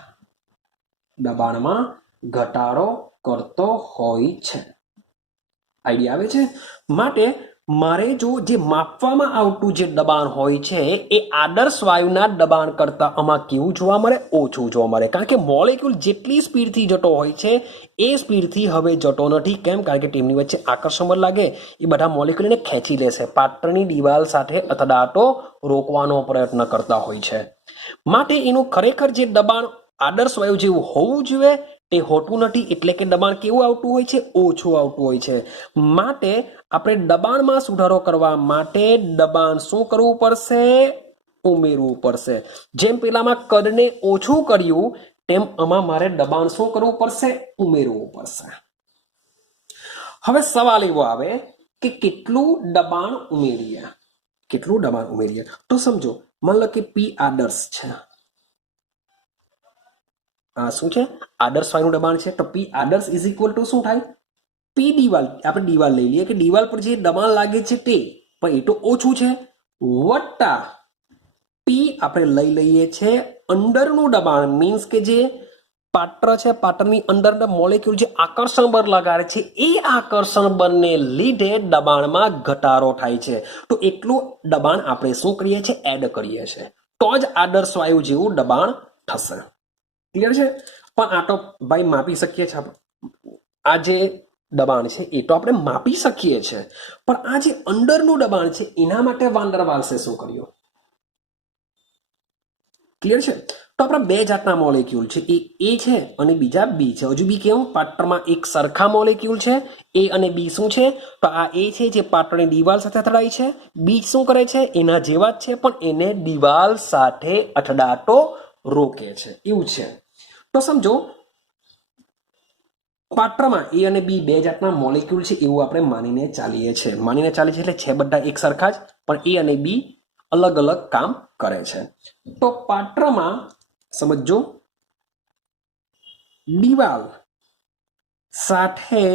દબાણમાં ઘટાડો કરતો હોય છે। આઈડિયા આવે છે? માટે મારે જો જે માપવામાં આવતું જે દબાણ હોય છે એ આદર્શ વાયુના દબાણ કરતાં આમાં કેવું જોવા મળે? ઓછું જોવા મળે, કારણ કે મોલેક્યુલ જેટલી સ્પીડથી જતો હોય છે એ સ્પીડથી હવે જતો નથી। કેમ? કારણ કે તેમની વચ્ચે આકર્ષણ બળ લાગે, એ બધા મોલેક્યુલને ખેંચી લેશે, પાત્રની દિવાલ સાથે અથડાતો રોકવાનો પ્રયત્ન કરતા હોય છે। માટે એનું ખરેખર જે દબાણ આદર્શ વાયુ જેવું હોવું જોઈએ તે હોતું નથી, એટલે કે દબાણ કેવું આવતું હોય છે? ઓછું આવતું હોય છે। માટે આપણે દબાણમાં સુધારો કરવા માટે દબાણ શું કરવું પડશે? ઉમેરવું પડશે। જેમ પેલામાં કદને ઓછું કર્યું તેમ આમાં મારે દબાણ શું કરવું પડશે? ઉમેરવું પડશે। હવે સવાલ એવો આવે કે કેટલું દબાણ ઉમેરીએ? કેટલું દબાણ ઉમેરીએ? તો સમજો, માન લો કે પી આદર્શ છે, આ શું છે? આદર્શ વાયુનું દબાણ છે, તો પી આદર્શ = શું થાય? પી દિવાલ, આપણે દિવાલ લઈ લઈએ કે દિવાલ પર જે દબાણ લાગે છે તે, પણ એ તો ઓછું છે, વત્તા પી આપણે લઈ લઈએ છે અંદરનું દબાણ, મીન્સ કે જે પાત્ર છે, પાત્રની અંદરના મોલેક્યુલ જે આકર્ષણ બળ લગાડે છે એ આકર્ષણ બળને લીધે દબાણમાં ઘટાડો થાય છે। તો એટલું દબાણ આપણે શું કરીએ છીએ? એડ કરીએ છીએ, તો જ આદર્શ વાયુ જેવું દબાણ થશે। ક્લિયર છે? પણ આ તો ભાઈ માપી શકીએ છીએ આપણે, આ જે દબાણ છે એ તો આપણે માપી શકીએ છીએ, પણ આ જે અંદરનું દબાણ છે એના માટે વાન ડર વાલ્સે શું કર્યું? ક્લિયર છે? તો આપણા બે જાતના મોલેક્યુલ છે, એક એ છે અને બીજા બી છે. હજુ બી કેવું, પાત્રમાં એક સરખા મોલેક્યુલ છે, એ અને બી શું છે, તો આ એ છે જે પાત્રની દિવાલ સાથે અથડાય છે, બી શું કરે છે, એના જેવા જ છે પણ એને દિવાલ સાથે અથડાતો રોકે છે, એવું છે. તો સમજો પાત્રમાં એ અને બી બે જાતના મોલેક્યુલ છે એવું આપણે માનીને ચાલીએ છીએ. માનીને ચાલીએ છીએ એટલે છે બધા એક સરખા જ, પણ એ અને બી અલગ અલગ કામ કરે છે. તો પાત્રમાં સમજો દિવાલ સાથે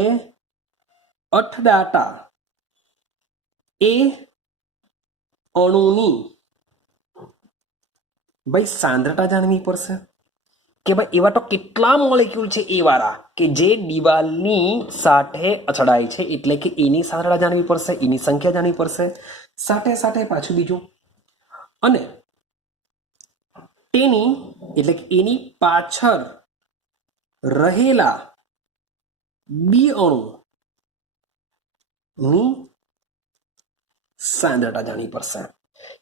અથડાતા એ અણુની ભાઈ સાંદ્રતા જાણવી પડશે કે ભાઈ એવા તો કેટલા મોલેક્યુલ છે એ વાળા કે જે દિવાલની સાથે અથડાય છે, એટલે કે એની સાંદ્રતા જાણવી પડશે, એની સંખ્યા જાણવી પડશે, સાથે સાથે પાછું બીજું અને તેની એટલે કે એની પાછળ રહેલા બી અણુની સાંદ્રતા જાણવી પડશે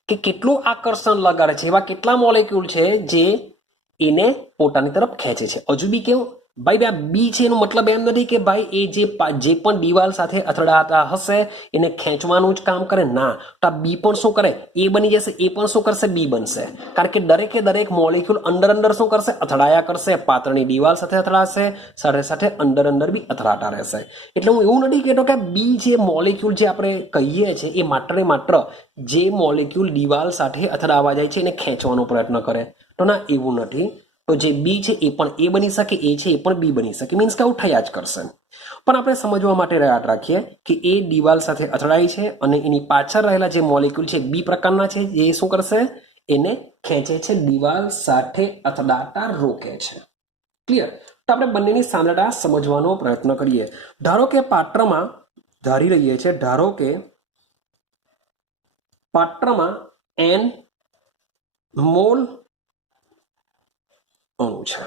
કે કેટલું આકર્ષણ લગાડે છે, એવા કેટલા મોલેક્યુલ છે જે એને પોતાની તરફ ખેંચે છે. હજુ બી કેવું ભાઈ આ બી છે એનો મતલબ એમ નથી કે ભાઈ એ જે પણ દિવાલ સાથે અથડાતા હશે એને ખેંચવાનું જ કામ કરે, ના. તો આ બી પણ શું કરે, એ બની જશે, એ પણ શું કરશે, બી બનશે. કારણ કે દરેકે દરેક મોલેક્યુલ અંદર શું કરશે, અથડાયા કરશે, પાત્રની દિવાલ સાથે અથડાશે, સાથે સાથે અંદર બી અથડાતા રહેશે. એટલે હું એવું નથી કહેતો કે બી જે મોલેક્યુલ જે આપણે કહીએ છીએ એ માત્ર ને માત્ર જે મોલેક્યુલ દિવાલ સાથે અથડાવા જાય છે એને ખેંચવાનો પ્રયત્ન કરે, તો ના, એવું નથી. તો જે બી છે એ પણ એ બની શકે, એ છે એ પણ બી બની શકે, મીન્સ કે આવું થયા જ કરશે. પણ આપણે સમજવા માટે યાદ રાખીએ કે એ દિવાલ સાથે અથડાય છે અને એની પાછળ રહેલા જે મોલેક્યુલ છે બી પ્રકારના છે, એ શું કરશે, એને ખેંચે છે, દિવાલ સાથે અથડાતા રોકે છે. ક્લિયર? તો આપણે બંનેની સામ્યતા સમજવાનો પ્રયત્ન કરીએ. ધારો કે પાત્રમાં ધારી રહીએ છીએ, ધારો કે પાત્રમાં n મોલ અણુ છે.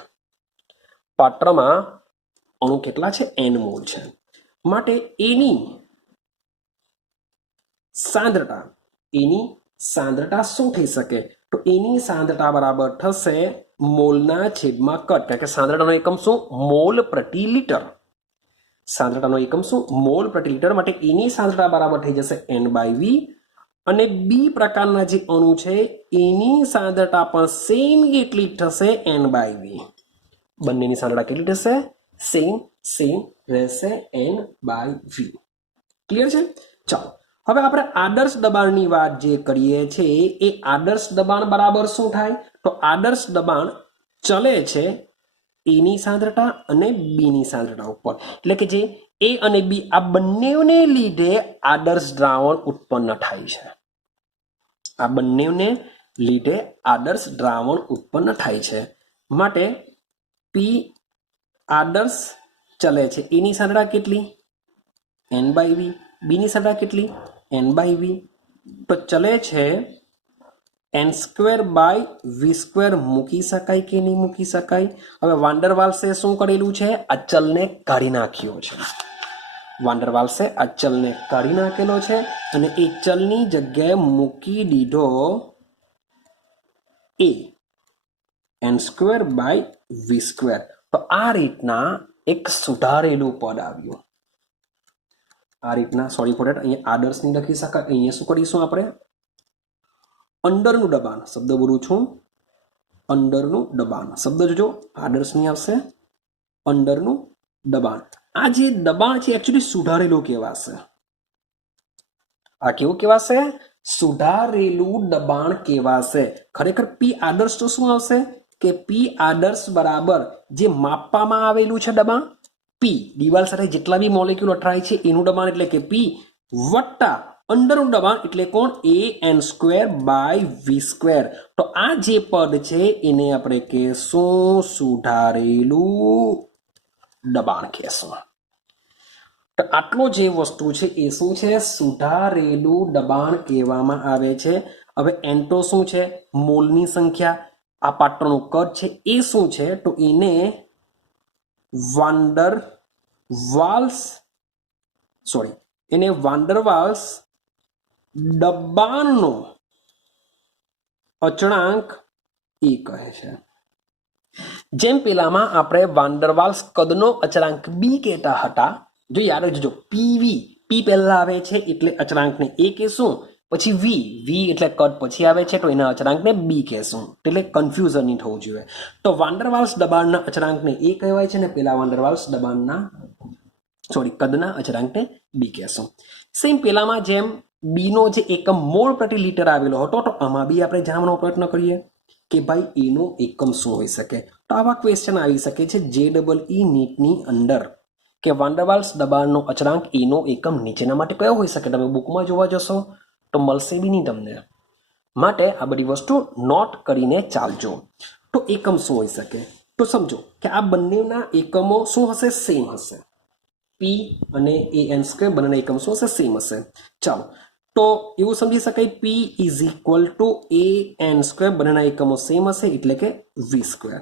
પાત્રમાં અણુ કેટલા છે, n મોલ છે. માટે એની સાંદ્રતા શું થઈ શકે, તો એની સાંદ્રતા બરાબર થશે મોલના છેદમાં કદ, કારણ કે સાંદ્રતાનો એકમ શું, મોલ પ્રતિ લિટર. સાંદ્રતાનો એકમ શું, મોલ પ્રતિ લિટર. માટે એની સાંદ્રતા બરાબર થઈ જશે n/v અને બી પ્રકારના જે અણુ છે એની સાંદ્રતા પણ સેમ કેટલી થશે, n/v. બંનેની સાંદ્રતા કેટલી થશે, સેમ રહેશે, n/v. ક્લિયર છે? ચાલો હવે આપણે આદર્શ દબાણની વાત જે કરીએ છીએ એ આદર્શ દબાણ બરાબર શું થાય, તો આદર્શ દબાણ ચલે છે એની સાંદ્રતા અને બીની સાંદ્રતા ઉપર, એટલે કે જે એ અને બી આ બંનેને લીધે આદર્શ દ્રાવણ ઉત્પન્ન થાય છે. આ બંનેને લીધે આદર્શ દ્રાવણ ઉત્પન્ન થાય છે. માટે પી આદર્શ ચલે છે એની સાંદ્રતા કેટલી, n/v. બીની સાંદ્રતા કેટલી, n/v. તો ચલે છે n²/v² મૂકી શકાય કે નહીં મૂકી શકાય? હવે વાન ડર વાલ્સે શું કરેલું છે, આ ચલને કાઢી નાખ્યો છે. વાન ડર વાલ્સે આ ચલને કાઢી નાખેલો છે અને એ ચલની જગ્યાએ મૂકી દીધો a n²/v². તો આ રીતના એક સુધારેલું પદ આવ્યું. આ રીતના, સોરી ફોર ધેટ, અહીંયા આદર્શની લખી શકાય. અહીંયા શું કરીશું આપણે, અંદરનું દબાણ, શબ્દ બોલું છું, અંદરનું દબાણ. શબ્દ જોજો, આદર્શની આવશે, અંદરનું દબાણ. આ જે દબાણ છે એકચ્યુઅલી સુધારેલું કહેવાશે. આ કેવું કહેવાશે, સુધારેલું દબાણ કહેવાશે. ખરેખર પી આદર્શ તો શું આવશે કે પી આદર્શ બરાબર જે માપવામાં આવેલું છે દબાણ, પી દિવાલ સાથે જેટલા બી મોલેક્યુલ અથડાય છે એનું દબાણ એટલે કે પી વત્તા અંદરનું દબાણ એટલે કોણ, an²/v². તો આ જે પદ છે એને આપણે કહેશું સુધારેલું દબાણ કહેશું. તો આટલો જે વસ્તુ છે એ શું છે, સુધારેલું દબાણ કહેવામાં આવે છે. હવે n તો શું છે, મોલની સંખ્યા, આ પાત્રનું કદ છે એ શું છે, તો એને વાન ડર વાલ્સ દબાણનો અચળાંક એ કહે છે. જેમ પેલામાં આપણે વાન્ડરવાલ્સ કદનો અચળાંક બી કહેતા હતા, જો યાદ રાખજો પીવી, પી પહેલા આવે છે એટલે અચળાંકને એ કહેશું, પછી વી, વી એટલે કદ પછી આવે છે તો એના અચળાંકને બી કહેશું, એટલે કન્ફ્યુઝન નહીં થવું જોઈએ. તો વાન્ડરવાલ્સ દબાણના અચળાંકને એ કહેવાય છે ને પેલા વાન્ડરવાલ્સ દબાણના કદના અચળાંકને બી કહેશું. સેમ પેલામાં જેમ બીનો જે એકમ મોલ પ્રતિ લીટર આવેલો હતો, તો આમાં બી આપણે જાણવાનો પ્રયત્ન કરીએ કે ભાઈ એનો એકમ શું હોઈ શકે. તો આવા ક્વેશ્ચન આવી શકે છે JEE નીટની અંદર કે વાન્ડરવાલ્સ દબાણનો અચળાંક એનો એકમ નીચેના માટે કયો હોઈ શકે. તમે બુકમાં જોવા જશો તો મળશે બી નહીં તમને, માટે આ બધી વસ્તુ નોટ કરીને ચાલજો. તો એકમ શું હોઈ શકે, તો સમજો કે આ બંનેના એકમો શું હશે, સેમ હશે. પી અને AN સ્ક્વેર બંનેના એકમ શું હશે, સેમ હશે. ચાલો, તો એવું સમજી શકાય પી is equal two AN square બંનેના એકમો સેમ હશે એટલે કે વી સ્ક્વેર.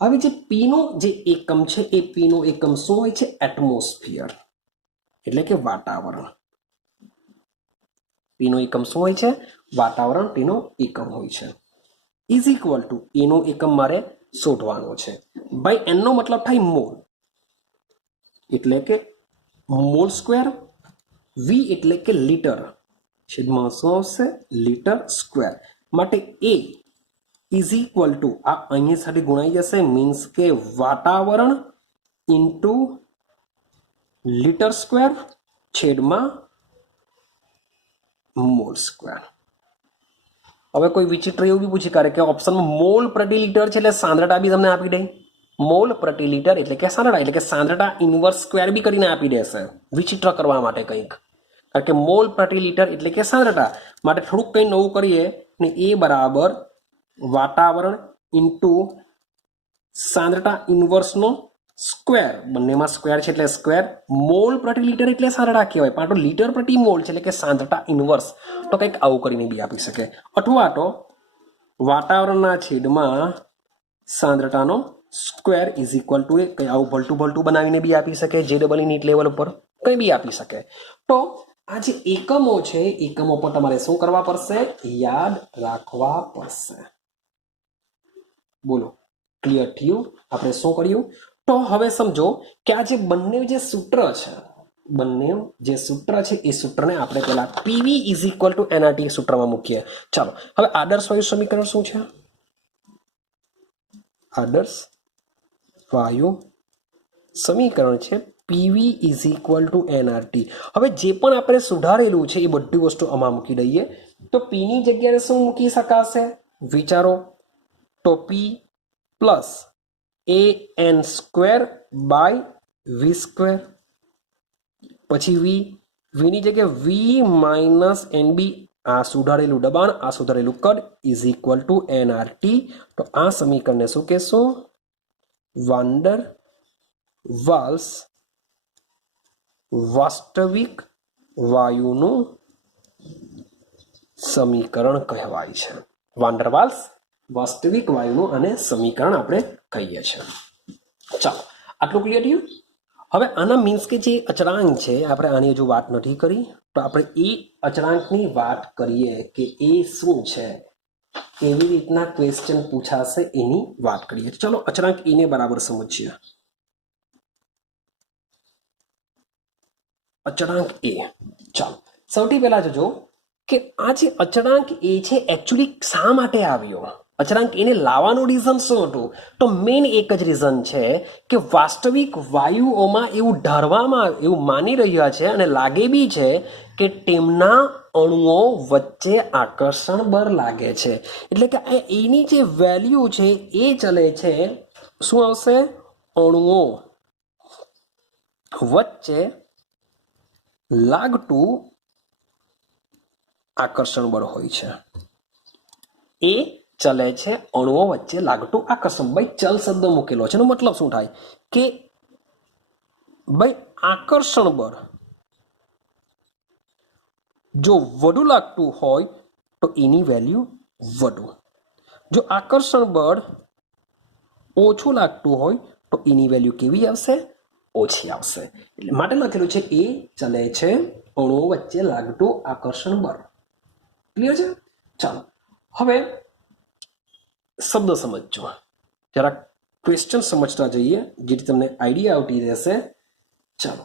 હવે જે પી નો જે એકમ છે એ પી નો એકમ શું હોય છે, એટમોસ્ફિયર એટલે કે વાતાવરણ. પી નો એકમ શું હોય છે, વાતાવરણ તેનો એકમ હોય છે. ઇઝ ઇક્વલ ટુ એનો એકમ મારે શોધવાનો છે. બાય એન નો મતલબ થાય મોલ એટલે કે મોલ સ્ક્વેર, વી એટલે કે લીટર, છેદમાં શું આવશે, લીટર સ્ક્વેર. માટે એ ઇઝ ઇક્વલ ટુ આ અહીં સાથે ગુણાઈ જશે, મીન્સ કે વાતાવરણ ઇન્ટુ લીટર સ્ક્વેર છેદમાં મોલ સ્ક્વેર. હવે કોઈ વિચિત્ર એવું બી પૂછી કરે કે ઓપ્શનમાં મોલ પ્રતિ લીટર છે એટલે સાંદ્રતા બી તમને આપી દે. મોલ પ્રતિ લીટર એટલે કે સાંદ્રતા, એટલે કે સાંદ્રતા ઇન્વર્સ સ્ક્વેર બી કરીને આપી દેશે વિચિત્ર કરવા માટે કંઈક. કારણ કે મોલ પ્રતિ લીટર એટલે કે સાંદ્રતા, માટે થોડુંક કંઈ નવું કરીએ ને એ બરાબર વાતાવરણ ઇન્ટુ સાંદ્રતા ઇન્વર્સનો સ્ક્વેર, બંનેમાં સ્ક્વેર છે એટલે સ્ક્વેર. મોલ પ્રતિ લીટર એટલે સાંદ્રતા કહેવાય, પણ લીટર પ્રતિ મોલ છે એટલે કે સાંદ્રતા ઇન્વર્સ, તો કંઈક આવું કરીને બી આપી શકે. અથવા તો વાતાવરણના છેદમાં સાંદ્રતાનો સ્ક્વેર ઇઝ ઇક્વલ ટુ કંઈ આવું ભલતું બનાવીને બી આપી શકે, JEE નીટ લેવલ ઉપર કંઈ બી આપી શકે. તો આ જે એકમો છે, એકમો પર તમારે શું કરવા પડશે, યાદ રાખવા પડશે. બોલો, ક્લિયર થયું? આપણે શું કર્યું? તો હવે સમજો કે આ જે બંને જે સૂત્ર છે, બંને જે સૂત્ર છે એ સૂત્રને આપણે પેલા PV is equal two NRT સૂત્રમાં મૂકીએ. ચાલો, હવે આદર્શ વાયુ સમીકરણ શું છે, આદર્શ વાયુ સમીકરણ છે PV is equal two NRT. હવે જે પણ આપણે સુધારેલું છે એ બધી વસ્તુ આમાં મૂકી દઈએ. તો P ની જગ્યાએ શું મૂકી શકાશે, વિચારો. તો P plus AN square by V square, પછી વી ની જગ્યાએ વી માઇનસ NB, આ સુધારેલું દબાણ, આ સુધારેલું કદ ઇઝ ઇક્વલ ટુ NRT. તો આ સમીકરણને શું કહેશું, વાન્ડર વાલ્સ વાસ્તવિક વાયુનું સમીકરણ કહેવાય છે. વાન્ડરવાલ્સ વાસ્તવિક વાયુનું અને સમીકરણ આપણે કહીએ છીએ. ચાલો, આટલું ક્લિયર થયું? હવે આના મીન્સ કે જે અચળાંક છે, આપણે આની હજુ વાત નથી કરી, તો આપણે એ અચળાંકની વાત કરીએ કે એ શું છે, કેવી રીતના ક્વેશ્ચન પૂછાશે એની વાત કરીએ. ચલો અચળાંક એને બરાબર સમજીએ. અચળાંક એ, ચાલો સૌથી પહેલા જોજો કે આ જે અચળાંક એ છે એકચ્યુઅલી શા માટે આવ્યો, અચળાંક એને લાવવાનું રીઝન શું હતું. તો મેઇન એક જ રીઝન છે કે વાસ્તવિક વાયુઓમાં એવું ધારવામાં, એવું માની રહ્યા છે અને લાગે બી છે કે તેમના અણુઓ વચ્ચે આકર્ષણ બળ લાગે છે. એટલે કે એની જે વેલ્યુ છે એ ચલે છે, શું આવશે, અણુઓ વચ્ચે લાગતું આકર્ષણ બળ હોય છે. એ ચલે છે અણુઓ વચ્ચે લાગતું આકર્ષણ. ભાઈ ચલ શબ્દ મૂકેલો છે, એનો મતલબ શું થાય કે ભાઈ આકર્ષણ બળ જો વધુ લાગતું હોય તો એની વેલ્યુ વધુ, જો આકર્ષણ બળ ઓછું લાગતું હોય તો એની વેલ્યુ કેવી આવશે, ઓછી આવશે. એટલે માટે લખેલું છે એ ચલે છે અણુઓ વચ્ચે લાગતું આકર્ષણ બળ. ક્લિયર છે? ચાલો હવે શબ્દ સમજો. જરા ક્વેશ્ચન સમજતા જઈએ જેથી તમને આઈડિયા આવતી રહેશે. ચાલો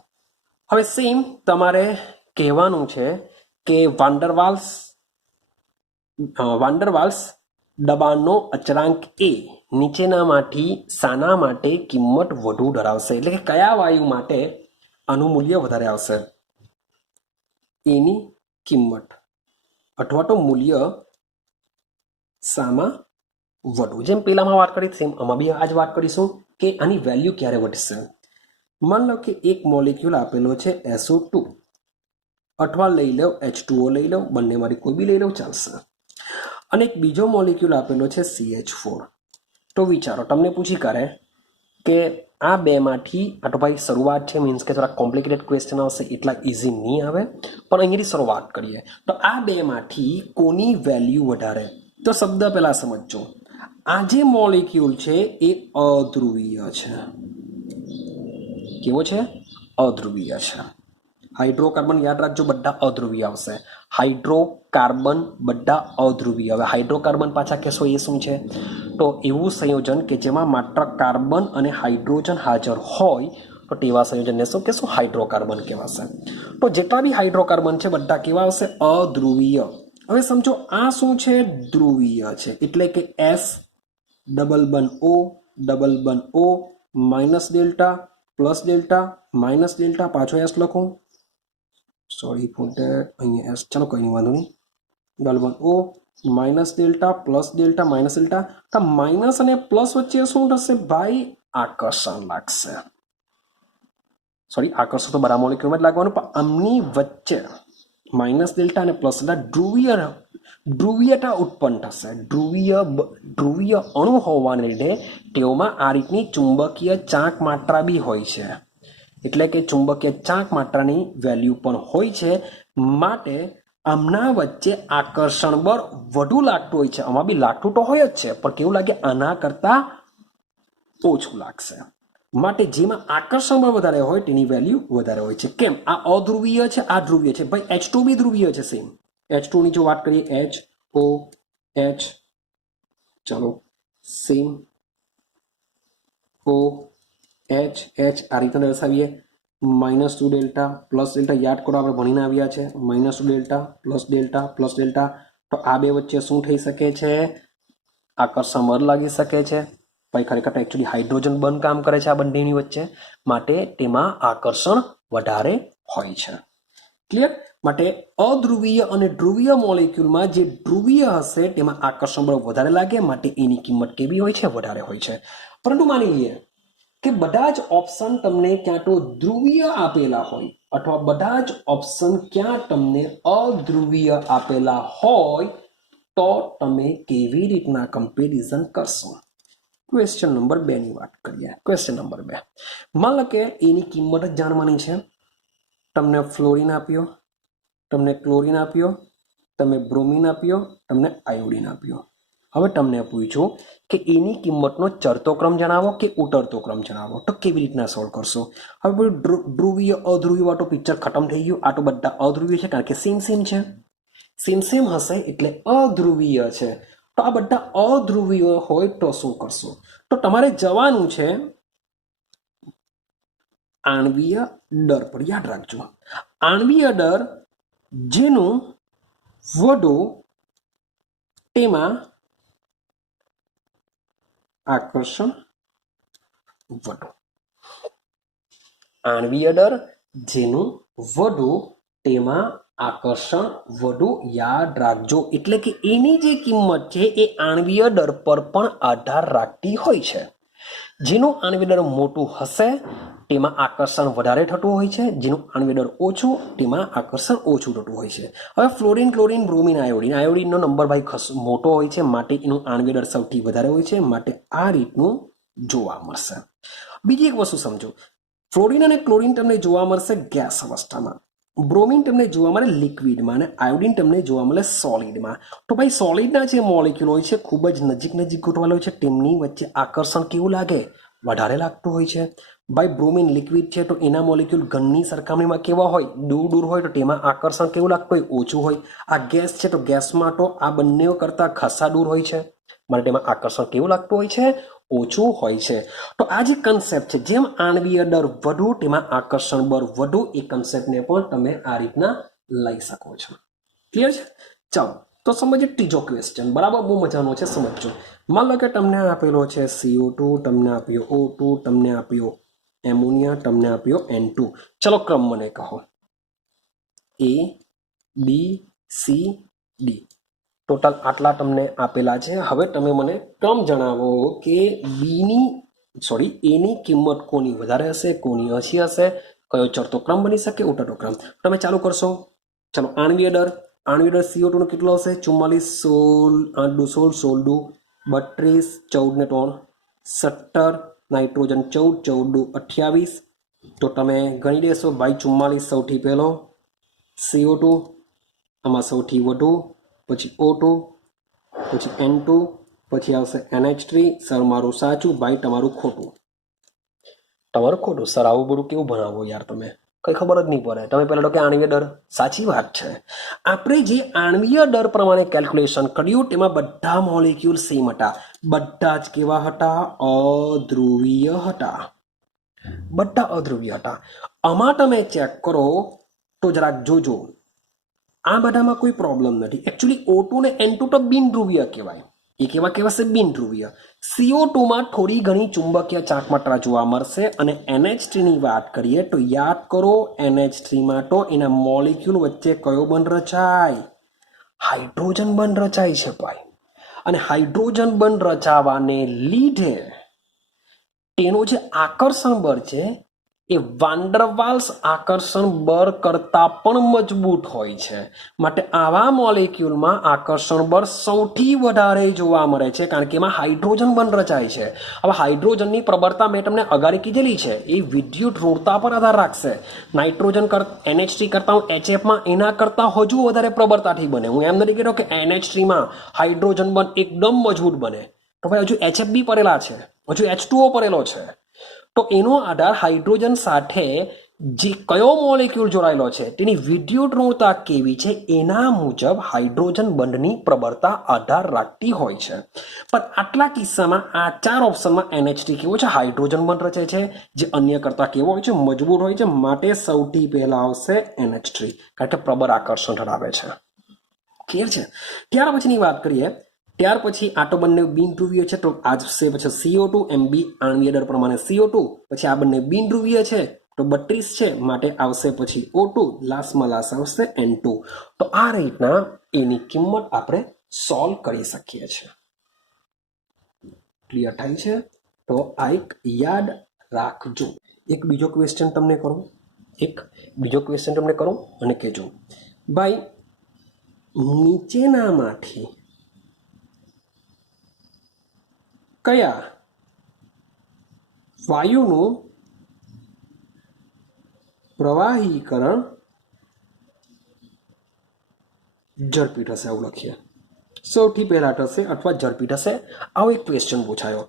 હવે સેમ તમારે કહેવાનું છે કે વાન્ડરવાલ્સ દબાણનો અચળાંક એ નીચેનામાંથી શાના માટે કિંમત વધુ ધરાવશે, એટલે કે કયા વાયુ માટે આનું મૂલ્ય વધારે આવશે. એની કિંમત અથવા તો મૂલ્ય શામાં વધુ. જેમ પેલામાં વાત કરી સેમ આમાં બી આજ વાત કરીશું કે આની વેલ્યુ ક્યારે વધશે. માન લો કે એક મોલેક્યુલ આપેલો છે SO2 અથવા લઈ લો H2O લઈ લો, બંનેમાંથી કોઈ બી લઈ લો ચાલશે. અને એક બીજો મોલેક્યુલ આપેલો છે CH4. તો વિચારો તમને પૂછી કરે કે આ બેમાંથી, આ તો ભાઈ શરૂઆત છે, મીન્સ કે થોડા કોમ્પ્લિકેટેડ ક્વેશ્ચન આવશે, એટલા ઇઝી નહીં આવે, પણ અહીંયાથી શરૂઆત કરીએ. તો આ બેમાંથી કોની વેલ્યુ વધારે? તો શબ્દ પહેલા સમજજો. આ જે મોલેક્યુલ છે એ અધ્રુવીય છે. કેવો છે? અધ્રુવીય છે. હાઇડ્રોકાર્બન યાદ રાખજો, બધા અધ્રુવીય આવશે. હાઇડ્રોકાર્બન બધા અધ્રુવીય. હવે હાઇડ્રોકાર્બન પાછા કહેશો એ શું છે? તો એવું સંયોજન કે જેમાં માત્ર કાર્બન અને હાઇડ્રોજન હાજર હોય તો તેવા સંયોજનને શું કહેશું? હાઇડ્રોકાર્બન કહેવાશે. તો જેટલા બી હાઇડ્રોકાર્બન છે બધા કેવા આવશે? અધ્રુવીય. હવે સમજો આ શું છે? ધ્રુવીય છે. એટલે કે S ડબલ બન O minus delta plus delta minus delta, પાછો S લખું, સોરી ફોર ધેટ, અહીંયા S, ચલો કંઈ નહીં, વાંધો નહીં. ડબલ બન O minus delta plus delta minus delta. તો માઇનસ અને પ્લસ વચ્ચે શું થશે ભાઈ? આકર્ષણ લાગશે. સોરી, આકર્ષણ તો બધા મોલેક્યુલમાં જ લાગવાનું, પણ આમની વચ્ચે માઇનસ ડેલ્ટા અને પ્લસ ડેલ્ટા ધ્રુવીયતા ઉત્પન્ન થશે. ધ્રુવીય અણુ હોવાને લીધે તેઓમાં આ રીતની ચુંબકીય ચાંક માત્રા બી હોય છે. એટલે કે ચુંબકીય ચાંક માત્રાની વેલ્યુ પણ હોય છે. માટે આમના વચ્ચે આકર્ષણ બળ વધુ લાગતું હોય છે. આમાં બી લાગતું તો હોય જ છે, પણ કેવું લાગે? આના કરતા ઓછું લાગશે. માટે જેમાં આકર્ષણ બળ વધારે હોય તેની વેલ્યુ વધારે હોય છે. કેમ? આ અધ્રુવીય છે, આ ધ્રુવીય છે. ભાઈ H2 બી ધ્રુવીય છે. સેમ H2 ની જો વાત કરીએ, HOH, ચલો સેમ OH આ રીતે દર્શાવીએ. -2 ડેલ્ટા પ્લસ ડેલ્ટા યાદ કરો, આપણે ભણીને આવ્યા છે. -2 ડેલ્ટા પ્લસ ડેલ્ટા. તો આ બે વચ્ચે શું થઈ શકે છે? આકર્ષણ બળ લાગી શકે છે. ભાઈ ખરેખર એકચ્યુઅલી હાઇડ્રોજન બંધ કામ કરે છે આ બંનેની વચ્ચે, માટે તેમાં આકર્ષણ વધારે હોય છે. ક્લિયર? માટે અધ્રુવીય અને ધ્રુવીય મોલેક્યુલમાં જે ધ્રુવીય હશે તેમાં આકર્ષણ બળ વધારે લાગે, માટે એની કિંમત કેવી હોય છે? વધારે હોય છે. પરંતુ માની લઈએ કે બધા જ ઓપ્શન તમને ક્યાં તો ધ્રુવીય આપેલા હોય અથવા બધા જ ઓપ્શન ક્યાં તમને અધ્રુવીય આપેલા હોય, તો તમે કેવી રીતના કમ્પેરિઝન કરશો? ક્વેશ્ચન નંબર 2 ની વાત કરીએ. ક્વેશ્ચન નંબર 2, માન લો કે એની કિંમત જ જાણવાની છે. તમને ફ્લોરિન આપ્યો, તમને ક્લોરિન આપ્યો, તમે બ્રોમિન આપ્યો, તમને આયોડિન આપ્યો. હવે તમને પૂછ્યું કે એની કિંમતનો ચડતો ક્રમ જણાવો કે ઉતરતો ક્રમ જણાવો. તો કેવી રીતના સોલ્વ કરશો? હવે ધ્રુવીય અધ્રુવીય વાળો પિક્ચર ખતમ થઈ ગયું. આ તો બધા અધ્રુવીય છે, કારણ કે સેમ છે. સેમ હશે એટલે અધ્રુવીય છે. તો આ બધા અધ્રુવીય હોય તો શું કરશો? તો તમારે જવાનું છે આણ્વીય દર પર. યાદ રાખજો, આણ્વીય દર જેનું વધુ તેમાં આકર્ષણ વધુ. આણ્વીય દર જેનું વધુ તેમાં આકર્ષણ વધુ. યાદ રાખજો. એટલે કે એની જે કિંમત છે એ આણ્વીય દર પર પણ આધાર રાખતી હોય છે. જેનું આણ્વીય દર મોટું હશે તેમાં આકર્ષણ વધારે થતું હોય છે, જેનું આણ્વીય દર ઓછું તેમાં આકર્ષણ ઓછું થતું હોય છે. હવે ફ્લોરિન, ક્લોરિન, બ્રોમિન, આયોડિનનો નંબર ભાઈ મોટો હોય છે, માટે એનું આણ્વીય દર સૌથી વધારે હોય છે. માટે આ રીતનું જોવા મળશે. બીજી એક વસ્તુ સમજો, ફ્લોરિન અને ક્લોરિન તમને જોવા મળશે ગેસ અવસ્થામાં, બ્રોમિન તમને જોવા મળે લિક્વિડમાં, અને આયોડિન તમને જોવા મળે સોલિડમાં. તો ભાઈ સોલિડના જે મોલેક્યુલ હોય છે ખૂબ જ નજીક ગોઠવાયેલા હોય છે, તેમની વચ્ચે આકર્ષણ કેવું લાગે? વધારે લાગતું હોય છે. ભાઈ બ્રોમિન લિક્વિડ છે તો એના મોલેક્યુલ ઘનની સરખામણીમાં કેવા હોય? દૂર હોય, તો તેમાં આકર્ષણ કેવું લાગતું હોય? ઓછું હોય. આ ગેસ છે તો ગેસમાં તો આ બંને કરતાં ખાસા દૂર હોય છે, માટે તેમાં આકર્ષણ કેવું લાગતું હોય છે? ઓછું હોય છે. તો આ જે કન્સેપ્ટ છે, જેમ આણવીય દર વધુ તેમાં આકર્ષણ બળ વધુ, એ કન્સેપ્ટને પણ તમે આ રીતના લઈ શકો છો. ક્લિયર છે? ચાલો તો સમજીએ ત્રીજો ક્વેશ્ચન. બરાબર, બહુ મજાનો છે, સમજજો. માન લો કે તમને આપેલો છે CO2, તમને આપ્યો O2, તમને આપ્યો એમોનિયા, તમને આપ્યો N2. ચલો ક્રમ મને કહો. A, B, C, D. Total આટલા તમને આપેલા છે. હવે તમે મને ક્રમ જણાવો કે એની કિંમત કોની વધારે હશે, કોની ઓછી હશે, કયો ચડતો ક્રમ બની શકે, ઉતરતો ક્રમ. તમે ચાલુ કરશો. ચલો આણવીય દર CO2 નો કેટલો હશે? 44, 16, 8 દુ 16, 32, 14 ને 3 17, નાઇટ્રોજન 14, 14 દુ 28. તો તમે ગણી દેશો ભાઈ. 44 સૌથી પહેલો, CO2 આમાં સૌથી વધુ, પછી O2, પછી N2, પછી આવશે NH3. સર મારું સાચું, ભાઈ તમારું ખોટું. તમારું ખોટું. સર આવું બધું કેવું ભણાવો યાર, તમે કઈ ખબર જ નહીં પડે. તમે પહેલા કે આણવીય દર. સાચી વાત છે. આપણે જે આણવીય દર પ્રમાણે કેલ્ક્યુલેશન કર્યું તેમાં બધા મોલેક્યુલ સેમ હતા. બધા જ કેવા હતા? અધ્રુવીય હતા. બધા અધ્રુવીય હતા. આમાં તમે ચેક કરો તો જરાક જોજો, આ બધામાં કોઈ પ્રોબ્લેમ નથી. એકચ્યુઅલી O2 ને N2 તો બિનધ્રુવીય કહેવાય. એ કેવા કહેવાશે? બિનધ્રુવીય. CO2 માં થોડી ઘણી ચુંબકીય ચાકમાત્રા જોવા મળશે. અને NH3 ની વાત કરીએ તો યાદ કરો, NH3 માં તો એના મોલેક્યુલ વચ્ચે કયો બંધ રચાય? હાઇડ્રોજન બંધ રચાય છે ભાઈ. અને હાઇડ્રોજન બંધ રચાવાને લીધે તેનો જે આકર્ષણ બળ છે એ વાન્ડરવાલ્સ આકર્ષણ બળ કરતા પણ મજબૂત હોય છે. માટે આવા મોલેક્યુલમાં આકર્ષણ બળ સૌથી વધારે જોવા મળે છે, કારણ કે એમાં હાઇડ્રોજન બંધ રચાય છે. હવે હાઇડ્રોજનની પ્રબળતા મેં તમને અગાડી કીધેલી છે, એ વિદ્યુત ઋણતા પર આધાર રાખશે. નાઇટ્રોજન NH3 કરતા હું HF એના કરતા હજુ વધારે પ્રબળતાથી બને. હું એમ નથી કહેતો કે NH3 માં હાઇડ્રોજન બંધ એકદમ મજબૂત બને. તો ભાઈ હજુ HF બી પડેલા છે, હજુ H2O પડેલો છે. તો એનો આધાર હાઇડ્રોજન સાથે જે કયો મોલેક્યુલ જોડાયેલો છે તેની વિદ્યુત ઋણતા કેવી છે એના મુજબ હાઇડ્રોજન બંધની પ્રબળતા આધાર રાખતી હોય છે. પણ આટલા કિસ્સામાં આ 4 ઓપ્શનમાં NH3 કેવો છે? હાઇડ્રોજન બંધ રચે છે, જે અન્ય કરતા કેવો હોય છે? મજબૂત હોય છે. માટે સૌથી પહેલા આવશે NH3, કારણ કે પ્રબળ આકર્ષણ ધરાવે છે. ક્લિયર છે? ત્યાર પછીની વાત કરીએ. ત્યાર પછી આ તો બંને બિનધ્રુવીય છે, તો આ છે પછી CO2 MB આણવીય દર પ્રમાણે CO2. પછી આ બંને બિનધ્રુવીય છે તો 32 છે, માટે આવશે પછી O2. લાસ્ટમાં આવશે N2. તો આ રીતના એની કિંમત આપણે સોલ્વ કરી શકીએ છીએ. ક્લિયર થાય છે? તો આ એક યાદ રાખજો. એક બીજો ક્વેશ્ચન તમને કરું અને કહેજો ભાઈ, નીચેનામાંથી કયા વાયુનું પ્રવાહીકરણ ઝડપી થશે? આવું લખીએ. સૌથી પહેલા થશે અથવા ઝડપી થશે. આવો એક ક્વેશ્ચન પૂછાયો.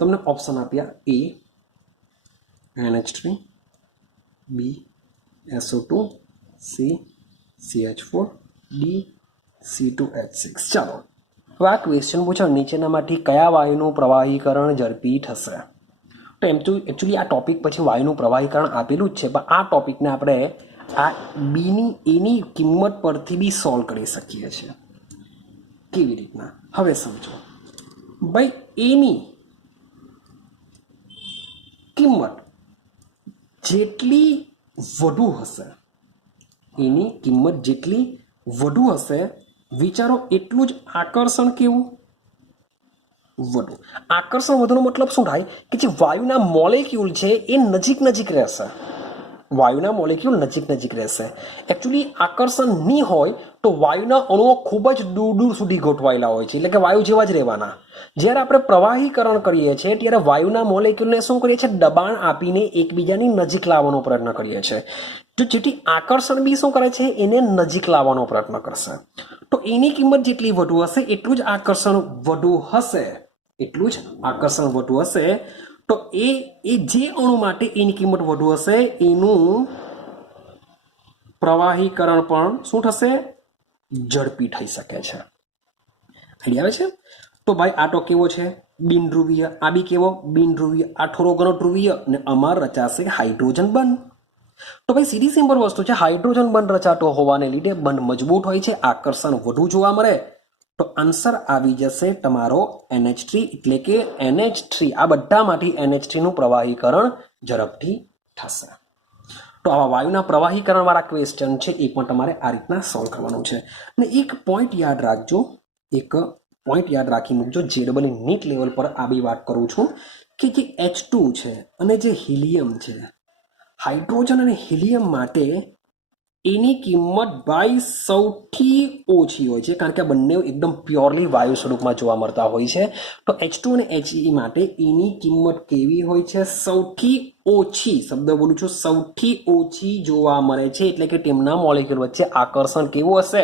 તમને ઓપ્શન આપ્યા: A NH3, B SO2, C CH4, D C2H6. ચાલો હવે આ ક્વેશ્ચન પૂછાયો, નીચેનામાંથી કયા વાયુનું પ્રવાહીકરણ ઝડપી થશે? તો એકચ્યુઅલી આ ટોપિક પછી વાયુનું પ્રવાહીકરણ આપેલું જ છે, પણ આ ટોપિકને આપણે આ એની કિંમત પરથી બી સોલ્વ કરી શકીએ છીએ. કેવી રીતના? હવે સમજો ભાઈ, એની કિંમત જેટલી વધુ હશે, વિચારો એટલું જ આકર્ષણ કેવું? વધુ. આકર્ષણ વધુનો મતલબ શું થાય કે જે વાયુના મોલેક્યુલ છે એ નજીક રહેશે. એકચ્યુઅલી આકર્ષણ નહીં હોય તો વાયુના અણુઓ ખૂબ જ દૂર સુધી ગોઠવાયેલા હોય છે, એટલે કે વાયુ જેવા જ રહેવાના. જ્યારે આપણે પ્રવાહીકરણ કરીએ છીએ ત્યારે વાયુના મોલેક્યુલને શું કરીએ છીએ? દબાણ આપીને એકબીજાની નજીક લાવવાનો પ્રયત્ન કરીએ છીએ. તો જેથી આકર્ષણ બી શું કરે છે? એને નજીક લાવવાનો પ્રયત્ન કરશે. તો એની કિંમત જેટલી વધુ હશે એટલું જ આકર્ષણ વધુ હશે. તો એ જે અણુ માટે એની કિંમત વધુ હશે એનું પ્રવાહીકરણ પણ શું થશે? ઝડપી થઈ શકે છે. આઈડિયા આવે છે? તો ભાઈ આ તો કેવો છે? બિનધ્રુવીય, આ બી કેવો બિનધ્રુવીય, આ થોડો ઘણો ધ્રુવીય અને અમાર રચાશે હાઇડ્રોજન બંધ. તો ભાઈ સીધી સિમ્પલ વસ્તુ છે, હાઇડ્રોજન બંધ રચાતો હોવાને લીધે બંધ મજબૂત હોય છે, આકર્ષણ વધુ જોવા મળે. તો આન્સર આવી જશે તમારો NH3, એટલે કે NH3 આ બધામાંથી NH3 નું પ્રવાહીકરણ ઝડપથી થશે. તો આવા વાયુના પ્રવાહીકરણ વાળા ક્વેશ્ચન છે એ પણ તમારે આ રીતના સોલ્વ કરવાનું છે. અને એક પોઈન્ટ યાદ રાખજો, એક પોઈન્ટ યાદ રાખી મૂકજો, જે ડબલ નીટ લેવલ પર આ બી વાત કરું છું કે જે H2 છે અને જે હિલિયમ છે, હાઇડ્રોજન અને હિલિયમ માટે એની કિંમત ભાઈ સૌથી ઓછી હોય છે, કારણ કે આ બંને એકદમ પ્યોરલી વાયુ સ્વરૂપમાં જોવા મળતા હોય છે. તો H2 અને He માટે એની કિંમત કેવી હોય છે? સૌથી ઓછી, શબ્દ બોલું છું, સૌથી ઓછી જોવા મળે છે. એટલે કે તેમના મોલેક્યુલ વચ્ચે આકર્ષણ કેવું હશે?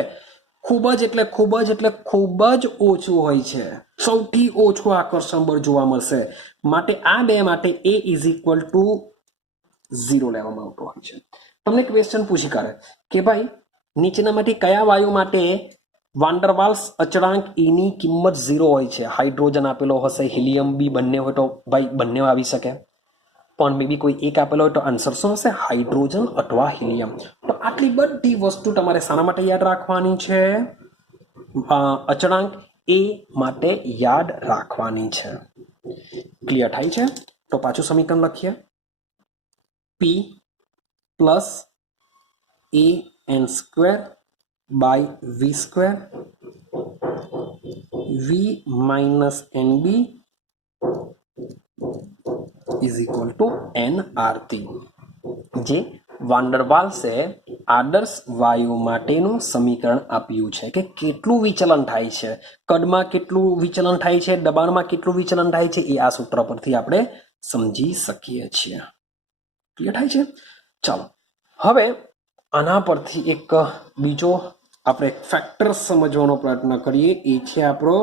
ખૂબ જ એટલે ખૂબ જ એટલે ખૂબ જ ઓછું હોય છે, સૌથી ઓછું આકર્ષણ બળ જોવા મળશે. માટે આ બે માટે A = 0 લેવામાં આવતો હોય છે. તમને ક્વેશ્ચન પૂછી કરે કે ભાઈ નીચેનામાંથી કયા વાયુ માટે વાન ડર વાલ્સ અચળાંક એની કિંમત 0 હોય છે? હાઇડ્રોજન આપેલો હશે, હિલિયમ બી બંને હોય તો ભાઈ બંને આવી શકે, પણ મે બી કોઈ એક આપેલો હોય તો આન્સર શું હશે? હાઇડ્રોજન અથવા હિલિયમ. તો આટલી બધી વસ્તુ તમારે શાના માટે યાદ રાખવાની છે? અચળાંક એ માટે યાદ રાખવાની છે. ક્લિયર થાય છે? તો પાછું સમીકરણ લખીએ. P plus AN² by V² V minus NB is equal to nRT. જે વાન ડર વાલ્સે આદર્શ વાયુ માટેનું સમીકરણ આપ્યું છે કે કેટલું વિચલન થાય છે, કદમાં કેટલું વિચલન થાય છે, દબાણમાં કેટલું વિચલન થાય છે, એ આ સૂત્ર પરથી આપણે સમજી શકીએ છીએ. ક્લિયર થાય છે? ચાલો હવે આના પરથી એક બીજો આપણે ફેક્ટર સમજવાનો પ્રયત્ન કરીએ, એ છે આપણો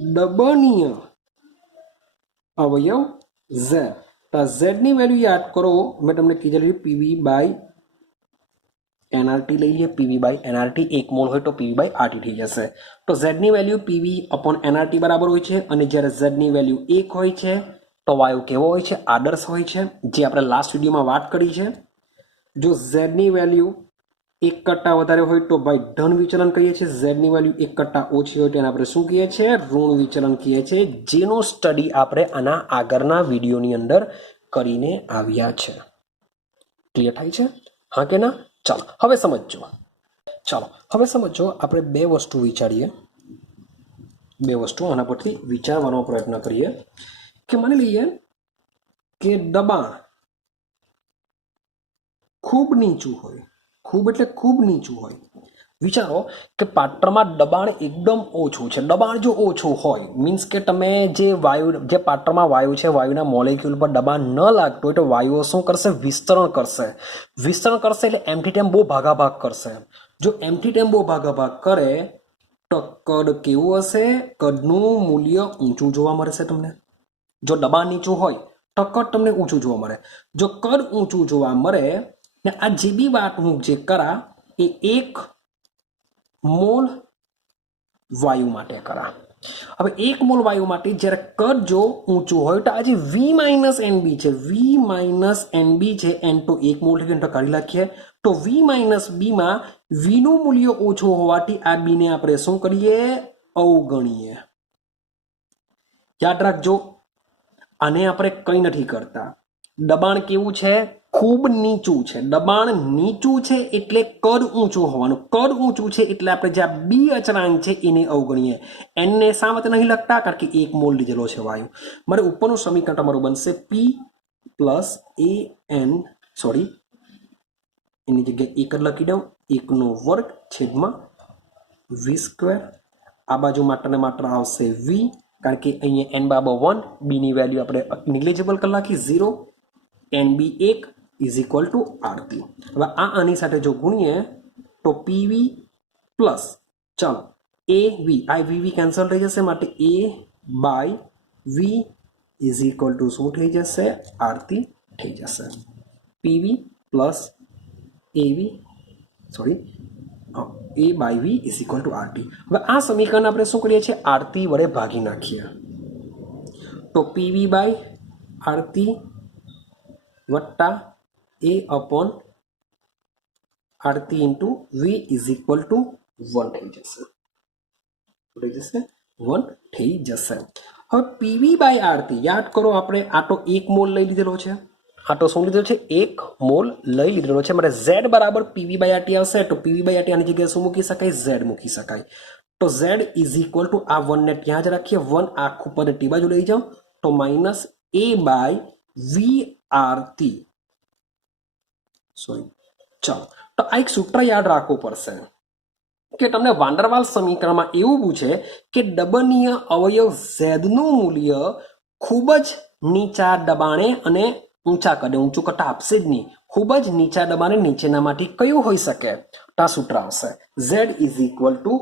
દબાણીય અવયવ Z. તો Z ની વેલ્યુ યાદ કરો, મેં તમને કીધેલું PV/nRT લઈ લઈએ. PV/nRT 1 મોલ હોય તો PV/RT થઈ જશે. તો Z ની વેલ્યુ PV/nRT બરાબર હોય છે, અને જ્યારે Z ની વેલ્યુ 1 હોય છે તો વાયુ કેવો હોય છે? આદર્શ હોય છે, જે આપણે લાસ્ટ વિડીયોમાં વાત કરી છે. જો Z ની વેલ્યુ 1 કરતા વધારે હોય તો ભાઈ ધન વિચલન કહીએ છીએ, Z ની વેલ્યુ 1 કરતા ઓછી હોય તો એને આપણે શું કહીએ છીએ? ઋણ વિચલન કહીએ છીએ, જેનો સ્ટડી આપણે આના આગળના વિડીયોની અંદર કરીને આવ્યા છે. ક્લિયર થાય છે? હા કે ના? ચાલો હવે સમજો. આપણે બે વસ્તુ વિચારીએ, બે વસ્તુ આના પરથી વિચારવાનો પ્રયત્ન કરીએ કે માની લઈએ કે દબાણ ખૂબ નીચું હોય, ખૂબ એટલે ખૂબ નીચું હોય. વિચારો કે પાત્રમાં દબાણ એકદમ ઓછું છે. દબાણ જો ઓછું હોય મીન્સ કે તમે જે પાત્રમાં વાયુ છે, વાયુના મોલેક્યુલ પર દબાણ ન લાગતું હોય તો વાયુઓ શું કરશે? વિસ્તરણ કરશે. વિસ્તરણ કરશે એટલે એમથી તેમ બહુ ભાગાભાગ કરશે. જો એમથી તેમ બહુ ભાગાભાગ કરે તો કદ કેવું હશે? કદનું મૂલ્ય ઊંચું જોવા મળશે તમને. જો દબાણ નીચું હોય તો કદ તમને ઊંચું જોવા મળે. જો કદ ઊંચું જોવા મળે ને આ જે બી વાત હું જે કરા એ 1 મોલ વાયુ માટે કરા. હવે 1 મોલ વાયુ માટે જ્યારે કદ જો ઊંચું હોય તો આ જે V - NB છે, V - NB છે, N તો 1 મોલ થઈ ગયું તો કાઢી નાખીએ. તો V - B માં V નું મૂલ્ય ઓછું હોવાથી આ B ને આપણે શું કરીએ? અવગણીએ. યાદ રાખજો, આને આપણે કંઈ નથી કરતા. દબાણ કેવું છે? ખૂબ નીચું છે. દબાણ નીચું છે એટલે કદ ઊંચું હોવાનું. કદ ઊંચું છે એટલે આપણે જે આ બી અચળાંક છે એને અવગણીએ. n ને શા માટે નહીં લખતા? કારણ કે 1 મોલ લીધેલો છે વાયુ. મારે ઉપરનું સમીકરણ તમારું બનશે P plus AN, સોરી એની જગ્યાએ 1 જ લખી દઉં, 1 નો વર્ગ છેદમાં V². આ બાજુ માત્ર ને માત્ર આવશે V, કારણ કે અહીંયા n = 1, b ની વેલ્યુ આપણે નિગ્લેજેબલ કરી નાખી 0, NB 1 = RT. હવે આની સાથે જો ગુણીએ તો PV પ્લસ ચાલો AV, આ VV કેન્સલ થઈ જશે, માટે A/V = શું થઈ જશે? RT થઈ જશે. PV plus AV, sorry A/V = RT. હવે આ સમીકરણ આપણે શું કરીએ છીએ? RT વડે ભાગી નાખીએ. તો પીવી બાય આરતી વત્તા A upon RT into V is equal to 1 થઈ જશે. થઈ જશે 1 થઈ જશે. હવે પીવી બાય આરતી યાદ કરો, આપણે આ તો 1 મોલ લઈ લીધેલો છે. આ તો શું લીધેલો છે? 1 મોલ લઈ લીધેલો છે. મારે ઝેડ બરાબર પીવી બાય આરટી આવશે. તો પીવી બાય આરટી આની જગ્યાએ શું મૂકી શકાય? ઝેડ મૂકી શકાય. તો ઝેડ ઇઝ ઇક્વલ ટુ આ 1 ને ત્યાં જ રાખીએ. 1 આખું પદ ટી બાજુ લઈ જાઓ તો minus A by V R T. Sorry, ચાલો. તો આ એક સૂત્ર યાદ રાખવું પડશે કે તમને વાંડરવાલ સમીકરણમાં એવું પૂછે કે દબનીય અવયવ ઝેડનું મૂલ્ય ખૂબ જ નીચા દબાણે અને ઊંચા કદે, ઊંચું કરતા આપશે જ નહીં, ખૂબ જ નીચા દબાણે નીચેનામાંથી કયું હોઈ શકે? તો આ સૂત્ર આવશે Z is equal to